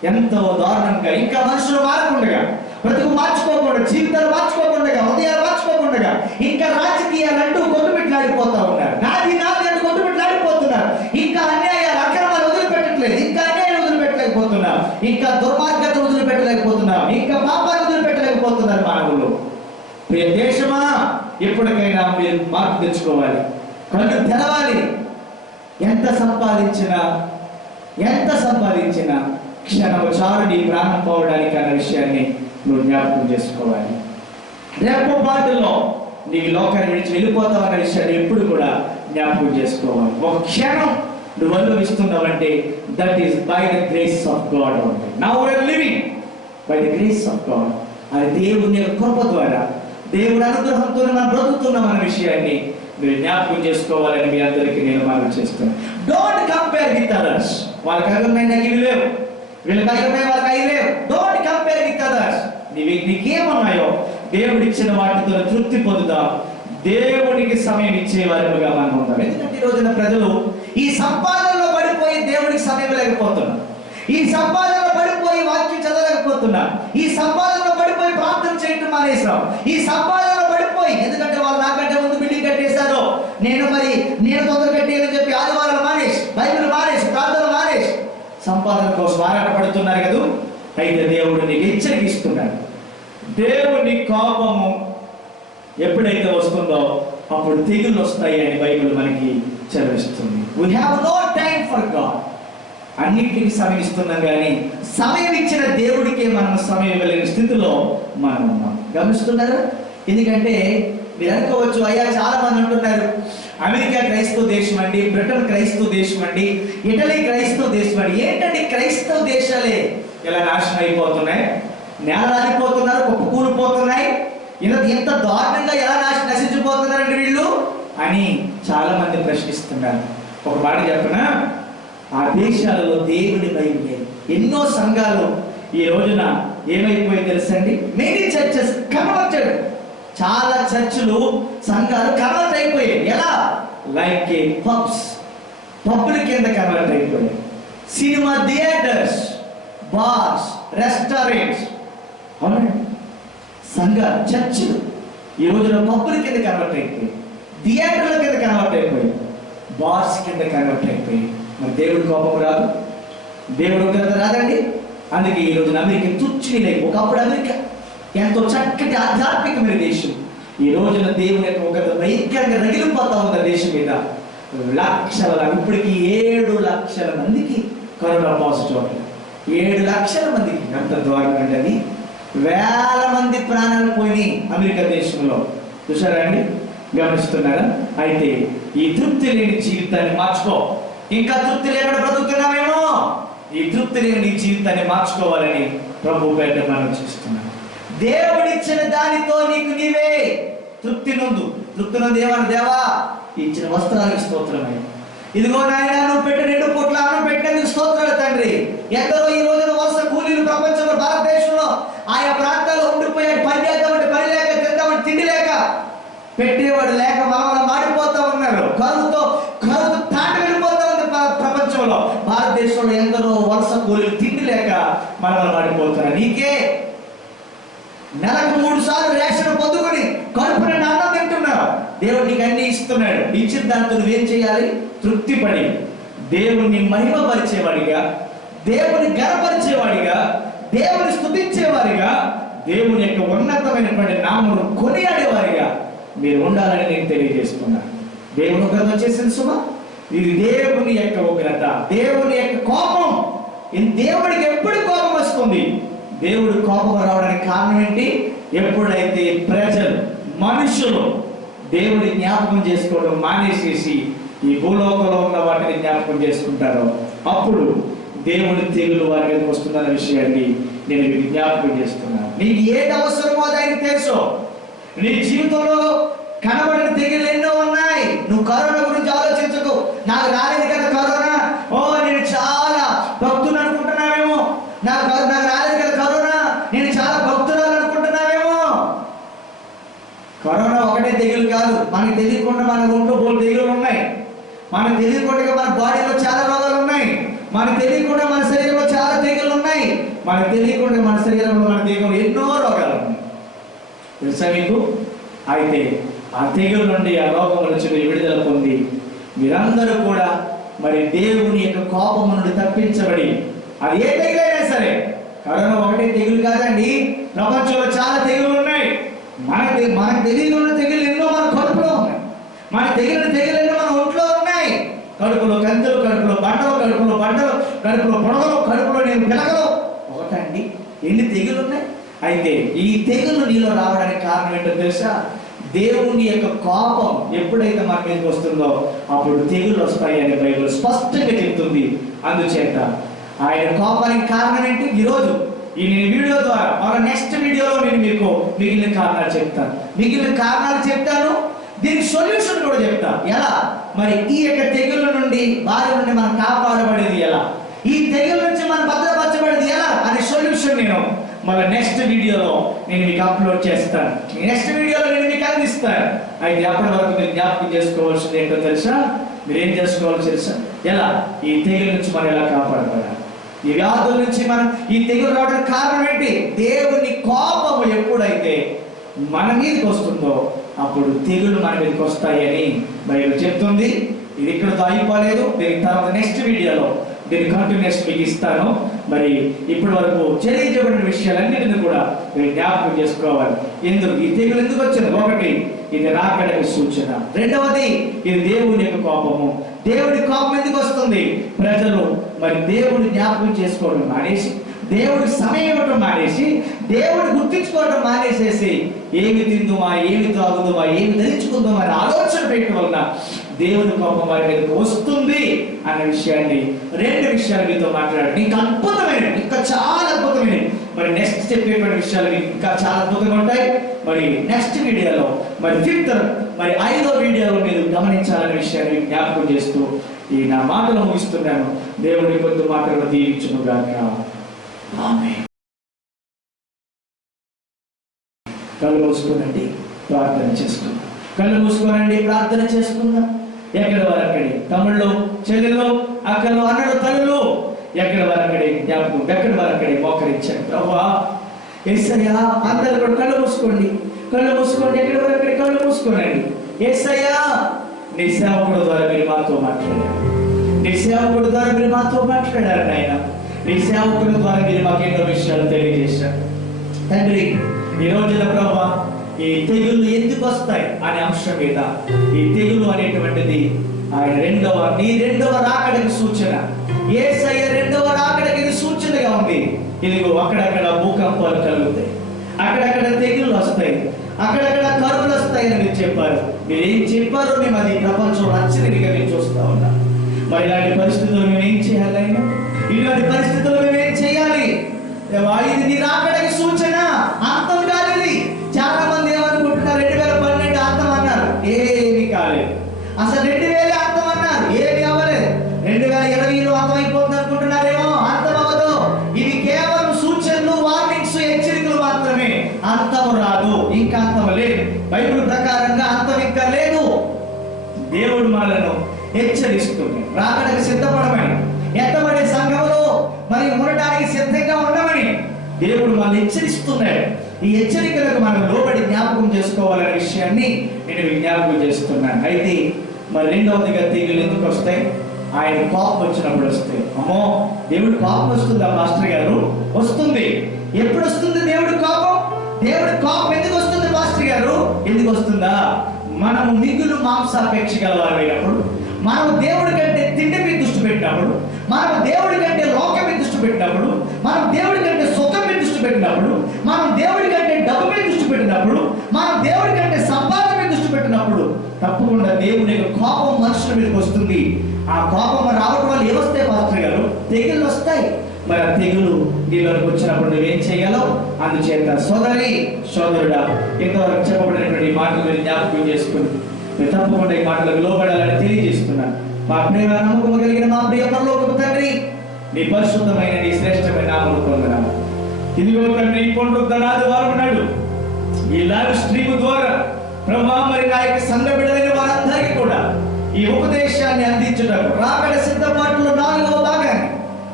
ఎంతో దారుణంగా ఇంకా మనుషులు మారకుండా, బ్రతుకు మార్చుకోకుండా, జీవితాలు మార్చుకోకుండా, హృదయాలు మార్చుకోకుండా ఇంకా రాజకీయాలంటూ కొట్టుబిట్లాడిపోతా ఉన్నారు. నాది నాది అంటూ కొట్టుబిట్లాడిపోతున్నారు. ఇంకా అన్యాయాలు, అక్రమాలు వదిలిపెట్టట్లేదు, ఇంకా అన్యాయాలు వదిలిపెట్టలేకపోతున్నారు, ఇంకా దుర్మార్గత వదిలిపెట్టలేకపోతున్నారు, ఇంకా పాపాలు వదిలిపెట్టలేకపోతున్నారు మానవులు. ప్రియ దేశమా, ఎప్పటికైనా మీరు మార్పు తెచ్చుకోవాలి, కళ్ళు తెరవాలి. ఎంత సంపాదించినా క్షణము చాలు నీ ప్రాణం పోవడానికి అన్న విషయాన్ని నువ్వు జ్ఞాపకం చేసుకోవాలి. రెప్పపాటులో నీకు లోకాన్ని విడిచి వెళ్ళిపోతావు అన్న విషయాన్ని ఎప్పుడు కూడా జ్ఞాపకం చేసుకోవాలి. ఒక క్షణం నువ్వు అనుభవిస్తున్నావంటే that is by the grace of God only. Now we are living by the grace of God. అది దేవుని కృప ద్వారా, దేవుడి అనుగ్రహంతో మనం బ్రతుకుతున్నాం అన్న విషయాన్ని మీరు జ్ఞాపకం చేసుకోవాలని మీ అందరికీ నేను మనం చేస్తాను. Don't compare with others. వాళ్ళకి అర్థమైన ఇవి లేవు, వీళ్ళకి అర్థమైన వాళ్ళకి అవి లేవు. Don't compare with others. నీకేమున్నాయో దేవుడు ఇచ్చిన వాటితో తృప్తి పొందుతాం. దేవుడికి సమయం ఇచ్చే వారిగా మనం ఉంటాం. ఎందుకంటే ఈ రోజున ప్రజలు ఈ సంపాదనలో పడిపోయి దేవుడికి సమయం లేకపోతున్నారు, ఈ సంపాదనలో పడిపోయి వాక్యం చదవలేకపోతున్నారు, ఈ సంపాదనలో పడిపోయి ప్రార్థన చేయటం మానేసాం, ఈ సంపాదనలో పడిపోయి ఎందుకంటే వాళ్ళు నాకంటే ముందు బిల్డింగ్ కట్టేశారు, నేను తొందర కట్టేయాలని చెప్పి ఆదివారం మానేసి, బైబిల్ మానేసి, ప్రార్థన మానేసి సంపాదన కోసం ఆరాటపడుతున్నారు కదా. అయితే దేవుడు నీకు హెచ్చరికిస్తున్నాడు. దేవుని కోపము ఎప్పుడైతే వస్తుందో అప్పుడు తెగులు వస్తాయి అని బైబిల్ మనకి చదివిస్తుంది. We have no time for God. అన్నిటికీ సమయం ఇస్తున్నాం కానీ సమయం ఇచ్చిన దేవుడికే మనం సమయం ఇవ్వలేని స్థితిలో మనం ఉన్నాం. గమనిస్తున్నారా? ఎందుకంటే మీరు అనుకోవచ్చు, అయ్యా చాలా మంది అంటున్నారు అమెరికా క్రైస్తవ దేశం అండి, బ్రిటన్ క్రైస్తవ దేశం అండి, ఇటలీ క్రైస్తవ దేశం అండి. ఏంటంటే క్రైస్తవ దేశాలే ఇలా నాశనం అయిపోతున్నాయి, నేల రాలిపోతున్నారు, కుప్పకూలిపోతున్నాయి, ఎంత దారుణంగా ఎలా నశించిపోతున్నారండి వీళ్ళు అని చాలా మంది ప్రశ్నిస్తున్నారు. ఒక మాట చెప్పనా, ఆ దేశాలలో దేవుని భయం లేదు. ఎన్నో సంఘాలు ఈ రోజున ఏమైపోయి తెలుసండి, మెనీ చర్చెస్ కన్వర్టెడ్. చాలా చర్చిలు, సంఘాలు కన్వర్ట్ అయిపోయాయి. ఎలా? లైక్ ఏ పబ్ల కింద కన్వర్ట్ అయిపోయాయి. Cinema theatres, bars, restaurants. అవునండి, సంఘ చర్చిలు ఈ రోజున పబ్బుల కింద కన్వర్ట్ అయిపోయి, థియేటర్ల కింద కన్వర్ట్ అయిపోయి, బార్స్ కింద కన్వర్ట్ అయిపోయి. మరి దేవుడి కోపం రాదు, దేవుడు ఉగ్రత రాదండి. అందుకే ఈ రోజున అమెరికా తుచ్చిలేదు. ఒకప్పుడు అమెరికా ఎంతో చక్కటి ఆధ్యాత్మికమైన దేశం. ఈ రోజున దేవుని యొక్క ఉగ్రత భయంకరంగా రగిలిపోతా ఉన్న దేశం మీద లక్షల, ఇప్పటికి 7 లక్షల మందికి కరోనా పాజిటివ్ అట్లా 7 లక్షల మందికి, అంత ద్వారం అంటే అది వేల మంది ప్రాణాలు పోయినాయి అమెరికా దేశంలో. చూసారా అండి, గమనిస్తున్నారా? అయితే ఈ తృప్తి లేని జీవితాన్ని మార్చుకో. ఇంకా తృప్తి లేకుండా బ్రతుకుతున్నామేమో, ఈ తృప్తి లేని జీవితాన్ని మార్చుకోవాలని ప్రభు పేట మనం చూస్తున్నాం. దేవుడిచ్చిన దానితో నీకు నీవే తృప్తి నొందు. తృప్తి నొందు ఏమన్నా, దేవా ఇచ్చిన వస్త్రాలకు స్తోత్రమే, ఇదిగో నాయన నువ్వు పెట్టిన 2 పూట్ల అన్నం పెట్టినందుకు స్తోత్రాలు తండ్రి. ఎందరో ఈ రోజున వలస కూలీలు ప్రపంచంలో, భారతదేశంలో ఆయా ప్రాంతాల్లో ఉండిపోయాడు. పని చేద్దామంటే పని లేక, తిందామంటే తిండి లేక, పెట్టేవాడు లేక మమ్మల్ని మాడిపోతా ఉన్నారు. కరువుతో తాటి వెళ్ళిపోతా ఉంది ప్రపంచంలో. భారతదేశంలో ఎందరో వలస కూలీలు తిండి లేక మనల్ని మాడిపోతున్నారు. నీకే నెలకు 3 సార్లు రేషన్ పొందుకొని కడుపు నిండా అన్నం తింటున్నావు. దేవుడు నీకు అన్ని ఇస్తున్నాడు. ఇచ్చిన దాంతో నువ్వేం చేయాలి? తృప్తిపడి దేవుణ్ణి మహిమపరిచేవాడిగా, దేవుని గణపరిచేవాడిగా, దేవుని స్తుతించేవారిగా, దేవుని యొక్క ఉన్నతమైనటువంటి నామమును కొనియాడేవారిగా మీరు ఉండాలని నేను తెలియజేస్తున్నాను. దేవుని ఉగ్రత వచ్చేసింది సుమా. ఇది దేవుని యొక్క ఉగ్రత, దేవుని యొక్క కోపం. దేవుడికి ఎప్పుడు కోపం వస్తుంది? దేవుడు కోపం రావడానికి కారణం ఏంటి? ఎప్పుడైతే ప్రజలు, మనుషులు దేవుడి జ్ఞాపకం చేసుకోవడం మానేసేసి ఈ భూలోకంలో ఉన్న వాటిని జ్ఞాపకం చేసుకుంటారో అప్పుడు దేవుడి తెగులు వారి మీదకి వస్తుందన్న విషయాన్ని నేను మీకు జ్ఞాపకం చేస్తున్నాను. నీకు ఏది అవసరమో అది ఆయనకు తెలుసు. నీ జీవితంలో కనబడిన తెగులు ఎన్నో ఉన్నాయి. నువ్వు కరోనా గురించి ఆలోచించకు. నాకు రాలేదు కదా కరోనా, ఓ నేను చాలా భక్తులు అనుకుంటున్నావేమో. నాకు రాలేదు కదా కరోనా, నేను చాలా భక్తురాలు అనుకుంటున్నావేమో. కరోనా ఒకటే తెగులు కాదు. మనకు తెలియకుండా మన ఒంట్లో బోల్ తెగులు ఉన్నాయి. మనకు తెలియకుండా మన బాడీలో చాలా రోగాలు ఉన్నాయి. మనకు తెలియకుండా మన శరీరంలో చాలా తెగులు ఉన్నాయి. మనకు తెలియకుండా మన శరీరంలో మన దేహంలో ఎన్నో రోగాలు ఉన్నాయి. తెలుసా మీకు? అయితే ఆ తెగుల నుండి, ఆ రోగం నుంచి విడుదల పొంది మీరందరూ కూడా మరి దేవుని యొక్క కోపం నుండి తప్పించబడి, అది ఏ తెగులైనా సరే, కరోనా ఒకటే తెగులు కాదండి. ప్రపంచంలో చాలా తెగులు ఉన్నాయి. మనకు తెలియని తెగులు ఎన్నో మన కడుపులో ఉన్నాయి. మన తెగులు ఎన్నో మన ఒంట్లో ఉన్నాయి. కడుపులో కంతులు, కడుపులో బండలు, కడుపులో పొడగలు, కడుపులో నేను పిలకలు. ఒకటండి, ఎన్ని తెగులు ఉన్నాయి. అయితే ఈ తెగులు నీలో రావడానికి కారణం ఏంటో తెలుసా? దేవుని యొక్క కోపం ఎప్పుడైతే మన మీదకి వస్తుందో అప్పుడు తెగులు వస్తాయి అని బైబిల్ స్పష్టంగా చెప్తుంది. అందుచేత ఆయన కోపానికి కారణం ఏంటి? ఈరోజు ఈ నేను వీడియో ద్వారా మన నెక్స్ట్ వీడియోలో నేను మీకు మిగిలిన కారణాలు చెప్తాను. దీనికి సొల్యూషన్ కూడా చెప్తా. ఎలా మరి ఈ యొక్క తెగుల నుండి, వారి నుండి మనం కాపాడబడేది ఎలా, ఈ తెగుల నుంచి మనం భద్రపరచబడేది ఎలా అనే సొల్యూషన్ నేను మళ్ళీ నెక్స్ట్ వీడియోలో నేను మీకు అప్లోడ్ చేస్తాను. నెక్స్ట్ వీడియోలో నేను మీకు అందిస్తాను. అయితే అప్పటి వరకు మీరు జ్ఞాపకం చేసుకోవాల్సింది ఏంటో తెలుసా? మీరేం చేసుకోవాలో తెలుసా? ఎలా ఈ తెగుల నుంచి మనం ఎలా కాపాడబడాలి, ఈ వ్యాధుల నుంచి మనం, ఈ తెగులు రావడానికి కారణం ఏంటి? దేవుని కోపము ఎప్పుడైతే మన మీదకి వస్తుందో అప్పుడు తెగులు మన మీదకి వస్తాయని బైబిల్ చెప్తుంది. ఇది ఇక్కడతో అయిపోలేదు. దీని తర్వాత నెక్స్ట్ వీడియోలో దీని కంటిన్యూస్ మీకు ఇస్తాను. మరి ఇప్పటి వరకు తెలియజేయబడిన విషయాలన్నింటినీ కూడా మీరు జ్ఞాపకం చేసుకోవాలి. ఈ తెగులు ఎందుకు వచ్చింది? ఒకటి, ఇది రాకడకి సూచన. రెండవది, ఇది దేవుని యొక్క కోపము. దేవుడి కోపం ఎందుకు వస్తుంది? ప్రజలు మరి దేవుడిని జ్ఞాపకం చేసుకోవడం మానేసి, దేవుడికి సమయం ఇవ్వడం మానేసి, దేవుడిని గుర్తించుకోవడం మానేసేసి ఏమి తిందుమా, ఏమి తాగుదుమా, ఏమి ధరించుకుందామా అని ఆలోచన పెట్టడం వలన దేవుని కోపం వారి మీదకి వస్తుంది అన్న విషయాన్ని, 2 విషయాలు మీతో మాట్లాడండి. ఇంకా అద్భుతమైనవి, ఇంకా చాలా అద్భుతమైనవి. మరి నెక్స్ట్ చెప్పేటువంటి విషయాలు ఇంకా చాలా అద్భుతంగా ఉంటాయి. మరి నెక్స్ట్ వీడియోలో, మరి 5వ వీడియోలో మీరు గమనించాలనే విషయాన్ని జ్ఞాపకం చేస్తూ ఈ నా మాటలు ముగిస్తున్నాను. దేవుడి కొద్ది మాటలు దీవించును గాక. ఆమేన్. కళ్ళు మూసుకోనండి, ప్రార్థన చేసుకుందాం. కళ్ళు మూసుకోనండి, ప్రార్థన చేసుకుందాం. ఎక్కడ వారక్కడి తమ్ముళ్ళు, చెల్లెళ్ళు, అక్కలు, అన్నలు, తల్లులు, ఎక్కడ వారక్కడి జ్ఞాపకం, ఎక్కడ వారక్కడి మోకరించారు. ప్రభువా యేసయ్యా, అందరూ కూడా కళ్ళు మూసుకోండి. ఎక్కడ వారక్కడి కళ్ళు మూసుకోనండి. యేసయ్యా, నీ సేవకుడు ద్వారా మీరు మాతో మాట్లాడారు. నాయన, నీ సేవకుల ద్వారా మీరు మాకు ఎన్నో విషయాలు తెలియజేశారు. తండ్రి, ఈ రోజున ప్రభువా ఈ తెగులు ఎందుకు వస్తాయి అనే అంశం మీద, ఈ తెగులు అనేటువంటిది ఆయన నీ రెండవ రాకడకి సూచన. యేసయ్య ఇదిగో అక్కడక్కడ భూకంపాలు కలుగుతాయి, అక్కడక్కడ తెగుళ్ళు వస్తాయి, అక్కడక్కడ కరువులు వస్తాయని మీరు చెప్పారు. మీరు ఏం చెప్పారో మేము అది ప్రపంచంలో అచ్చరిగా మేము చూస్తా ఉన్నాం. మరి ఇలాంటి పరిస్థితుల్లో మేము ఏం చేయాలి? ఇలాంటి పరిస్థితుల్లో మేము ఏం చేయాలి? ఇది నీ రాకడకి సూచన, అంతం కాలేదు. చాలా మంది ఏమనుకుంటున్నారు 2012 అంతం అన్నారు, ఏమి కాలేదు. అసలు 2000 అంతం అన్నారు, ఏమి అవ్వలేదు. 2020లో అంతం అయిపోతుంది అనుకుంటున్నారేమో, అంతం అవ్వదు. ఇవి కేవలం సూచనలు, వార్నింగ్స్, హెచ్చరికలు మాత్రమే. అంతం రాదు, ఇంకా అంతం లేదు. బైబిల్ ప్రకారంగా అంతం ఇంకా లేదు. దేవుడు మనలను హెచ్చరిస్తుంది, రాకడకు సిద్ధపడమని, ఎత్తబడే సంఘంలో మరి ఉండడానికి సిద్ధంగా ఉండమని దేవుడు మనల్ని హెచ్చరిస్తున్నాడు. ఈ హెచ్చరికలకు మనం లోబడి జ్ఞాపకం చేసుకోవాలనే విషయాన్ని నేను జ్ఞాపకం చేస్తున్నాను. అయితే మరి రెండవదిగా తెగులు ఎందుకు వస్తాయి? ఆయన కోపం వచ్చినప్పుడు వస్తాయి. అమ్మో, దేవుడు కోపం వస్తుందా పాస్టర్ గారు? వస్తుంది. ఎప్పుడు వస్తుంది దేవుడి కోపం? దేవుడి కోపం ఎందుకు వస్తుంది పాస్టర్ గారు? ఎందుకు వస్తుందా? మనము మిగులు మాంసాపేక్ష గలవారైనప్పుడు, మనం దేవుడి కంటే తిండి మీద దృష్టి పెట్టినప్పుడు, మనం దేవుడి కంటే లోకం మీద దృష్టి పెట్టినప్పుడు, మనం దేవుడి కంటే సుఖం మీద దృష్టి పెట్టినప్పుడు, మనం దేవుడి కంటే డబ్బు మీద దృష్టి పెట్టినప్పుడు, మనం దేవుడి కంటే సంపాదన మీద దృష్టి పెట్టినప్పుడు తప్పకుండా దేవుని యొక్క కోపం మనుషుల మీదకి వస్తుంది. ఆ కోపం రావడం వల్ల ఏమొస్తాయి పాస్టర్ గారు? తెగుళ్ళు వస్తాయి. మరి ఆ తెగులు నీళ్ళకి వచ్చినప్పుడు నువ్వేం చేయగలవు? అందుచేత సోదరి సోదరుడా, ఇంతవరకు చెప్పబడినటువంటి మాటలు మీరు జ్ఞాపకం చేసుకుని మీరు తప్పకుండా ఈ మాటలకు లోబడాలని తెలియజేస్తున్నాను. మా ప్రేమ నమ్మకం కలిగిన మా ప్రియ పరలోకపు తండ్రి, నీ పరిశుద్ధమైన నీ శ్రేష్టమైన నామములు పొందనాము. ఇదిగో తండ్రి, ఈ పునరుద్ధరణాది వారం నాడు ఈ లైవ్ స్ట్రీమ్ ద్వారా ప్రభువా మరి నా యొక్క సంఘ బిడ్డలైన వారందరికీ కూడా ఈ ఉపదేశాన్ని అందించడం, రాకడ సిద్ధపాటులో 4వ భాగాన్ని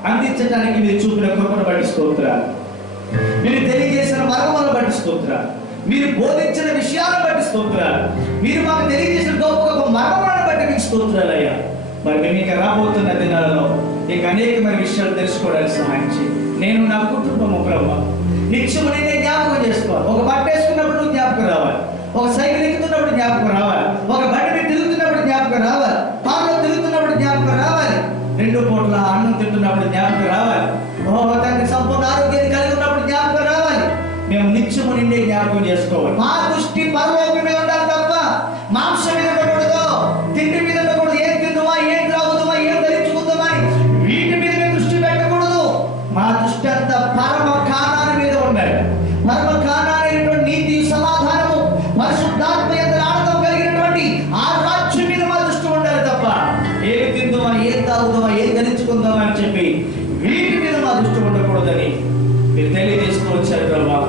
అందించడానికి మీరు చూపిన కృపను బట్టి స్తోత్రాలు, మీరు తెలియజేసిన మర్మములను బట్టి స్తోత్రాలు, మీరు బోధించిన విషయాలను బట్టి స్తోత్రాలు, మీరు మాకు తెలియజేసిన గొప్ప గొప్ప మర్మములను బట్టి మీకు స్తోత్రాలు అయ్యా. మరి మేము ఇంకా రాబోతున్న దినాలలో ఇంకా అనేకమైన విషయాలు తెలుసుకోవడానికి సహాయం చేయండి. నేను నా కుటుంబము ప్రభువా నిత్యము నిన్నే జ్ఞాపకం చేసుకోవాలి. ఒక బట్ట వేసుకున్నప్పుడు జ్ఞాపకం రావాలి, ఒక సైకిల్ ఎక్కుతున్నప్పుడు జ్ఞాపకం రావాలి, ఒక బండి మీద తిరుగుతున్నప్పుడు జ్ఞాపకం రావాలి, కారులో తిరుగుతున్నప్పుడు జ్ఞాపకం రావాలి, 2 పూట్ల అన్నం తింటున్నప్పుడు జ్ఞాపకం రావాలి, తండ్రి సంపూర్ణ ఆరోగ్యాన్ని కలిగి ఉన్నప్పుడు జ్ఞాపకం రావాలి. మేము నిత్యము నిండే జ్ఞాపకం చేసుకోవాలి. మా దృష్టి పరలోకం మీద ఉండాలి తప్ప మాంసం మీద ఉండకూడదు, తిండి మీద ఉండకూడదు. ఏం తిందుమా, ఏం త్రాగుదామా, ఏం ధరించుకుందామా వీటి మీద మేము దృష్టి పెట్టకూడదు. మా దృష్టి అంతా పరమ కానాని మీద ఉండాలి. పరమ కానానైనటువంటి నీతి, సమాధానము, పరిశుద్ధాత్మ ఆనందం కలిగినటువంటి ఆ రాజ్యం మీద మా దృష్టి ఉండాలి తప్ప ఏం తిందుమా, ఏం తాగుదామా, ఏం ధరించుకుందామా అని చెప్పి వీటి మీద మా దృష్టి ఉండకూడదని మీరు తెలియజేస్తూ వచ్చారు ప్రభా.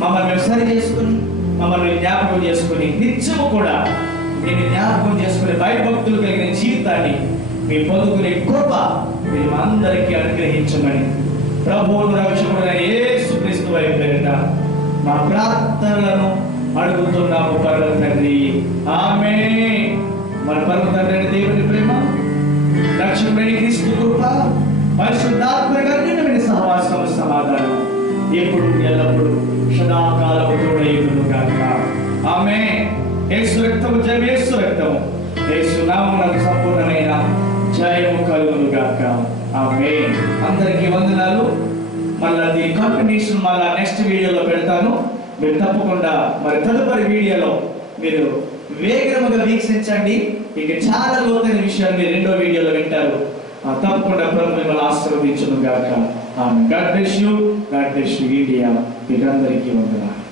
మమ్మల్ని మేము సరి చేసుకుని, మమ్మల్ని జ్ఞాపకం చేసుకుని, నిత్యము కూడా నేను జ్ఞాపకం చేసుకునే భయభక్తులు కలిగిన జీవితాన్ని మీ పొందుకునే కృప మీరు అందరికీ అనుగ్రహించమని ప్రభువును రక్షకుడైన యేసుక్రీస్తు వారి పేరిట మా ప్రార్థనలను అడుగుతున్నాము పరమ తండ్రి, ఆమేన్. మన పరమ తండ్రి దేవుని ప్రేమ, రక్షకుడైన క్రీస్తు కృప, పరిశుద్ధాత్మ కలిగిన సహవాసం, సమాధానం ఎప్పుడు ఎల్లప్పుడు సదాకాలము తోడైయును గాక. ఆమేన్. యేసు రక్తము జయం, యేసు రక్తము, యేసు నామమునకు సంపూర్ణమైన జయము కలుగును గాక. ఆమేన్. అందరికీ వందనాలు. మళ్ళీ దీని కంటిన్యూషన్ మళ్ళీ నెక్స్ట్ వీడియోలో పెడతాను. మీరు తప్పకుండా మరి తదుపరి వీడియోలో మీరు వేగముగా వీక్షించండి. ఇక చాలా లోతైన విషయాలు మీరు 2వ వీడియోలో వింటారు. తప్పకుండా ప్రభు మిమ్మల్ని ఆశీర్వదించును గాక. ఆమేన్. God bless you, God bless you India. మీరందరికీ వందనాలు.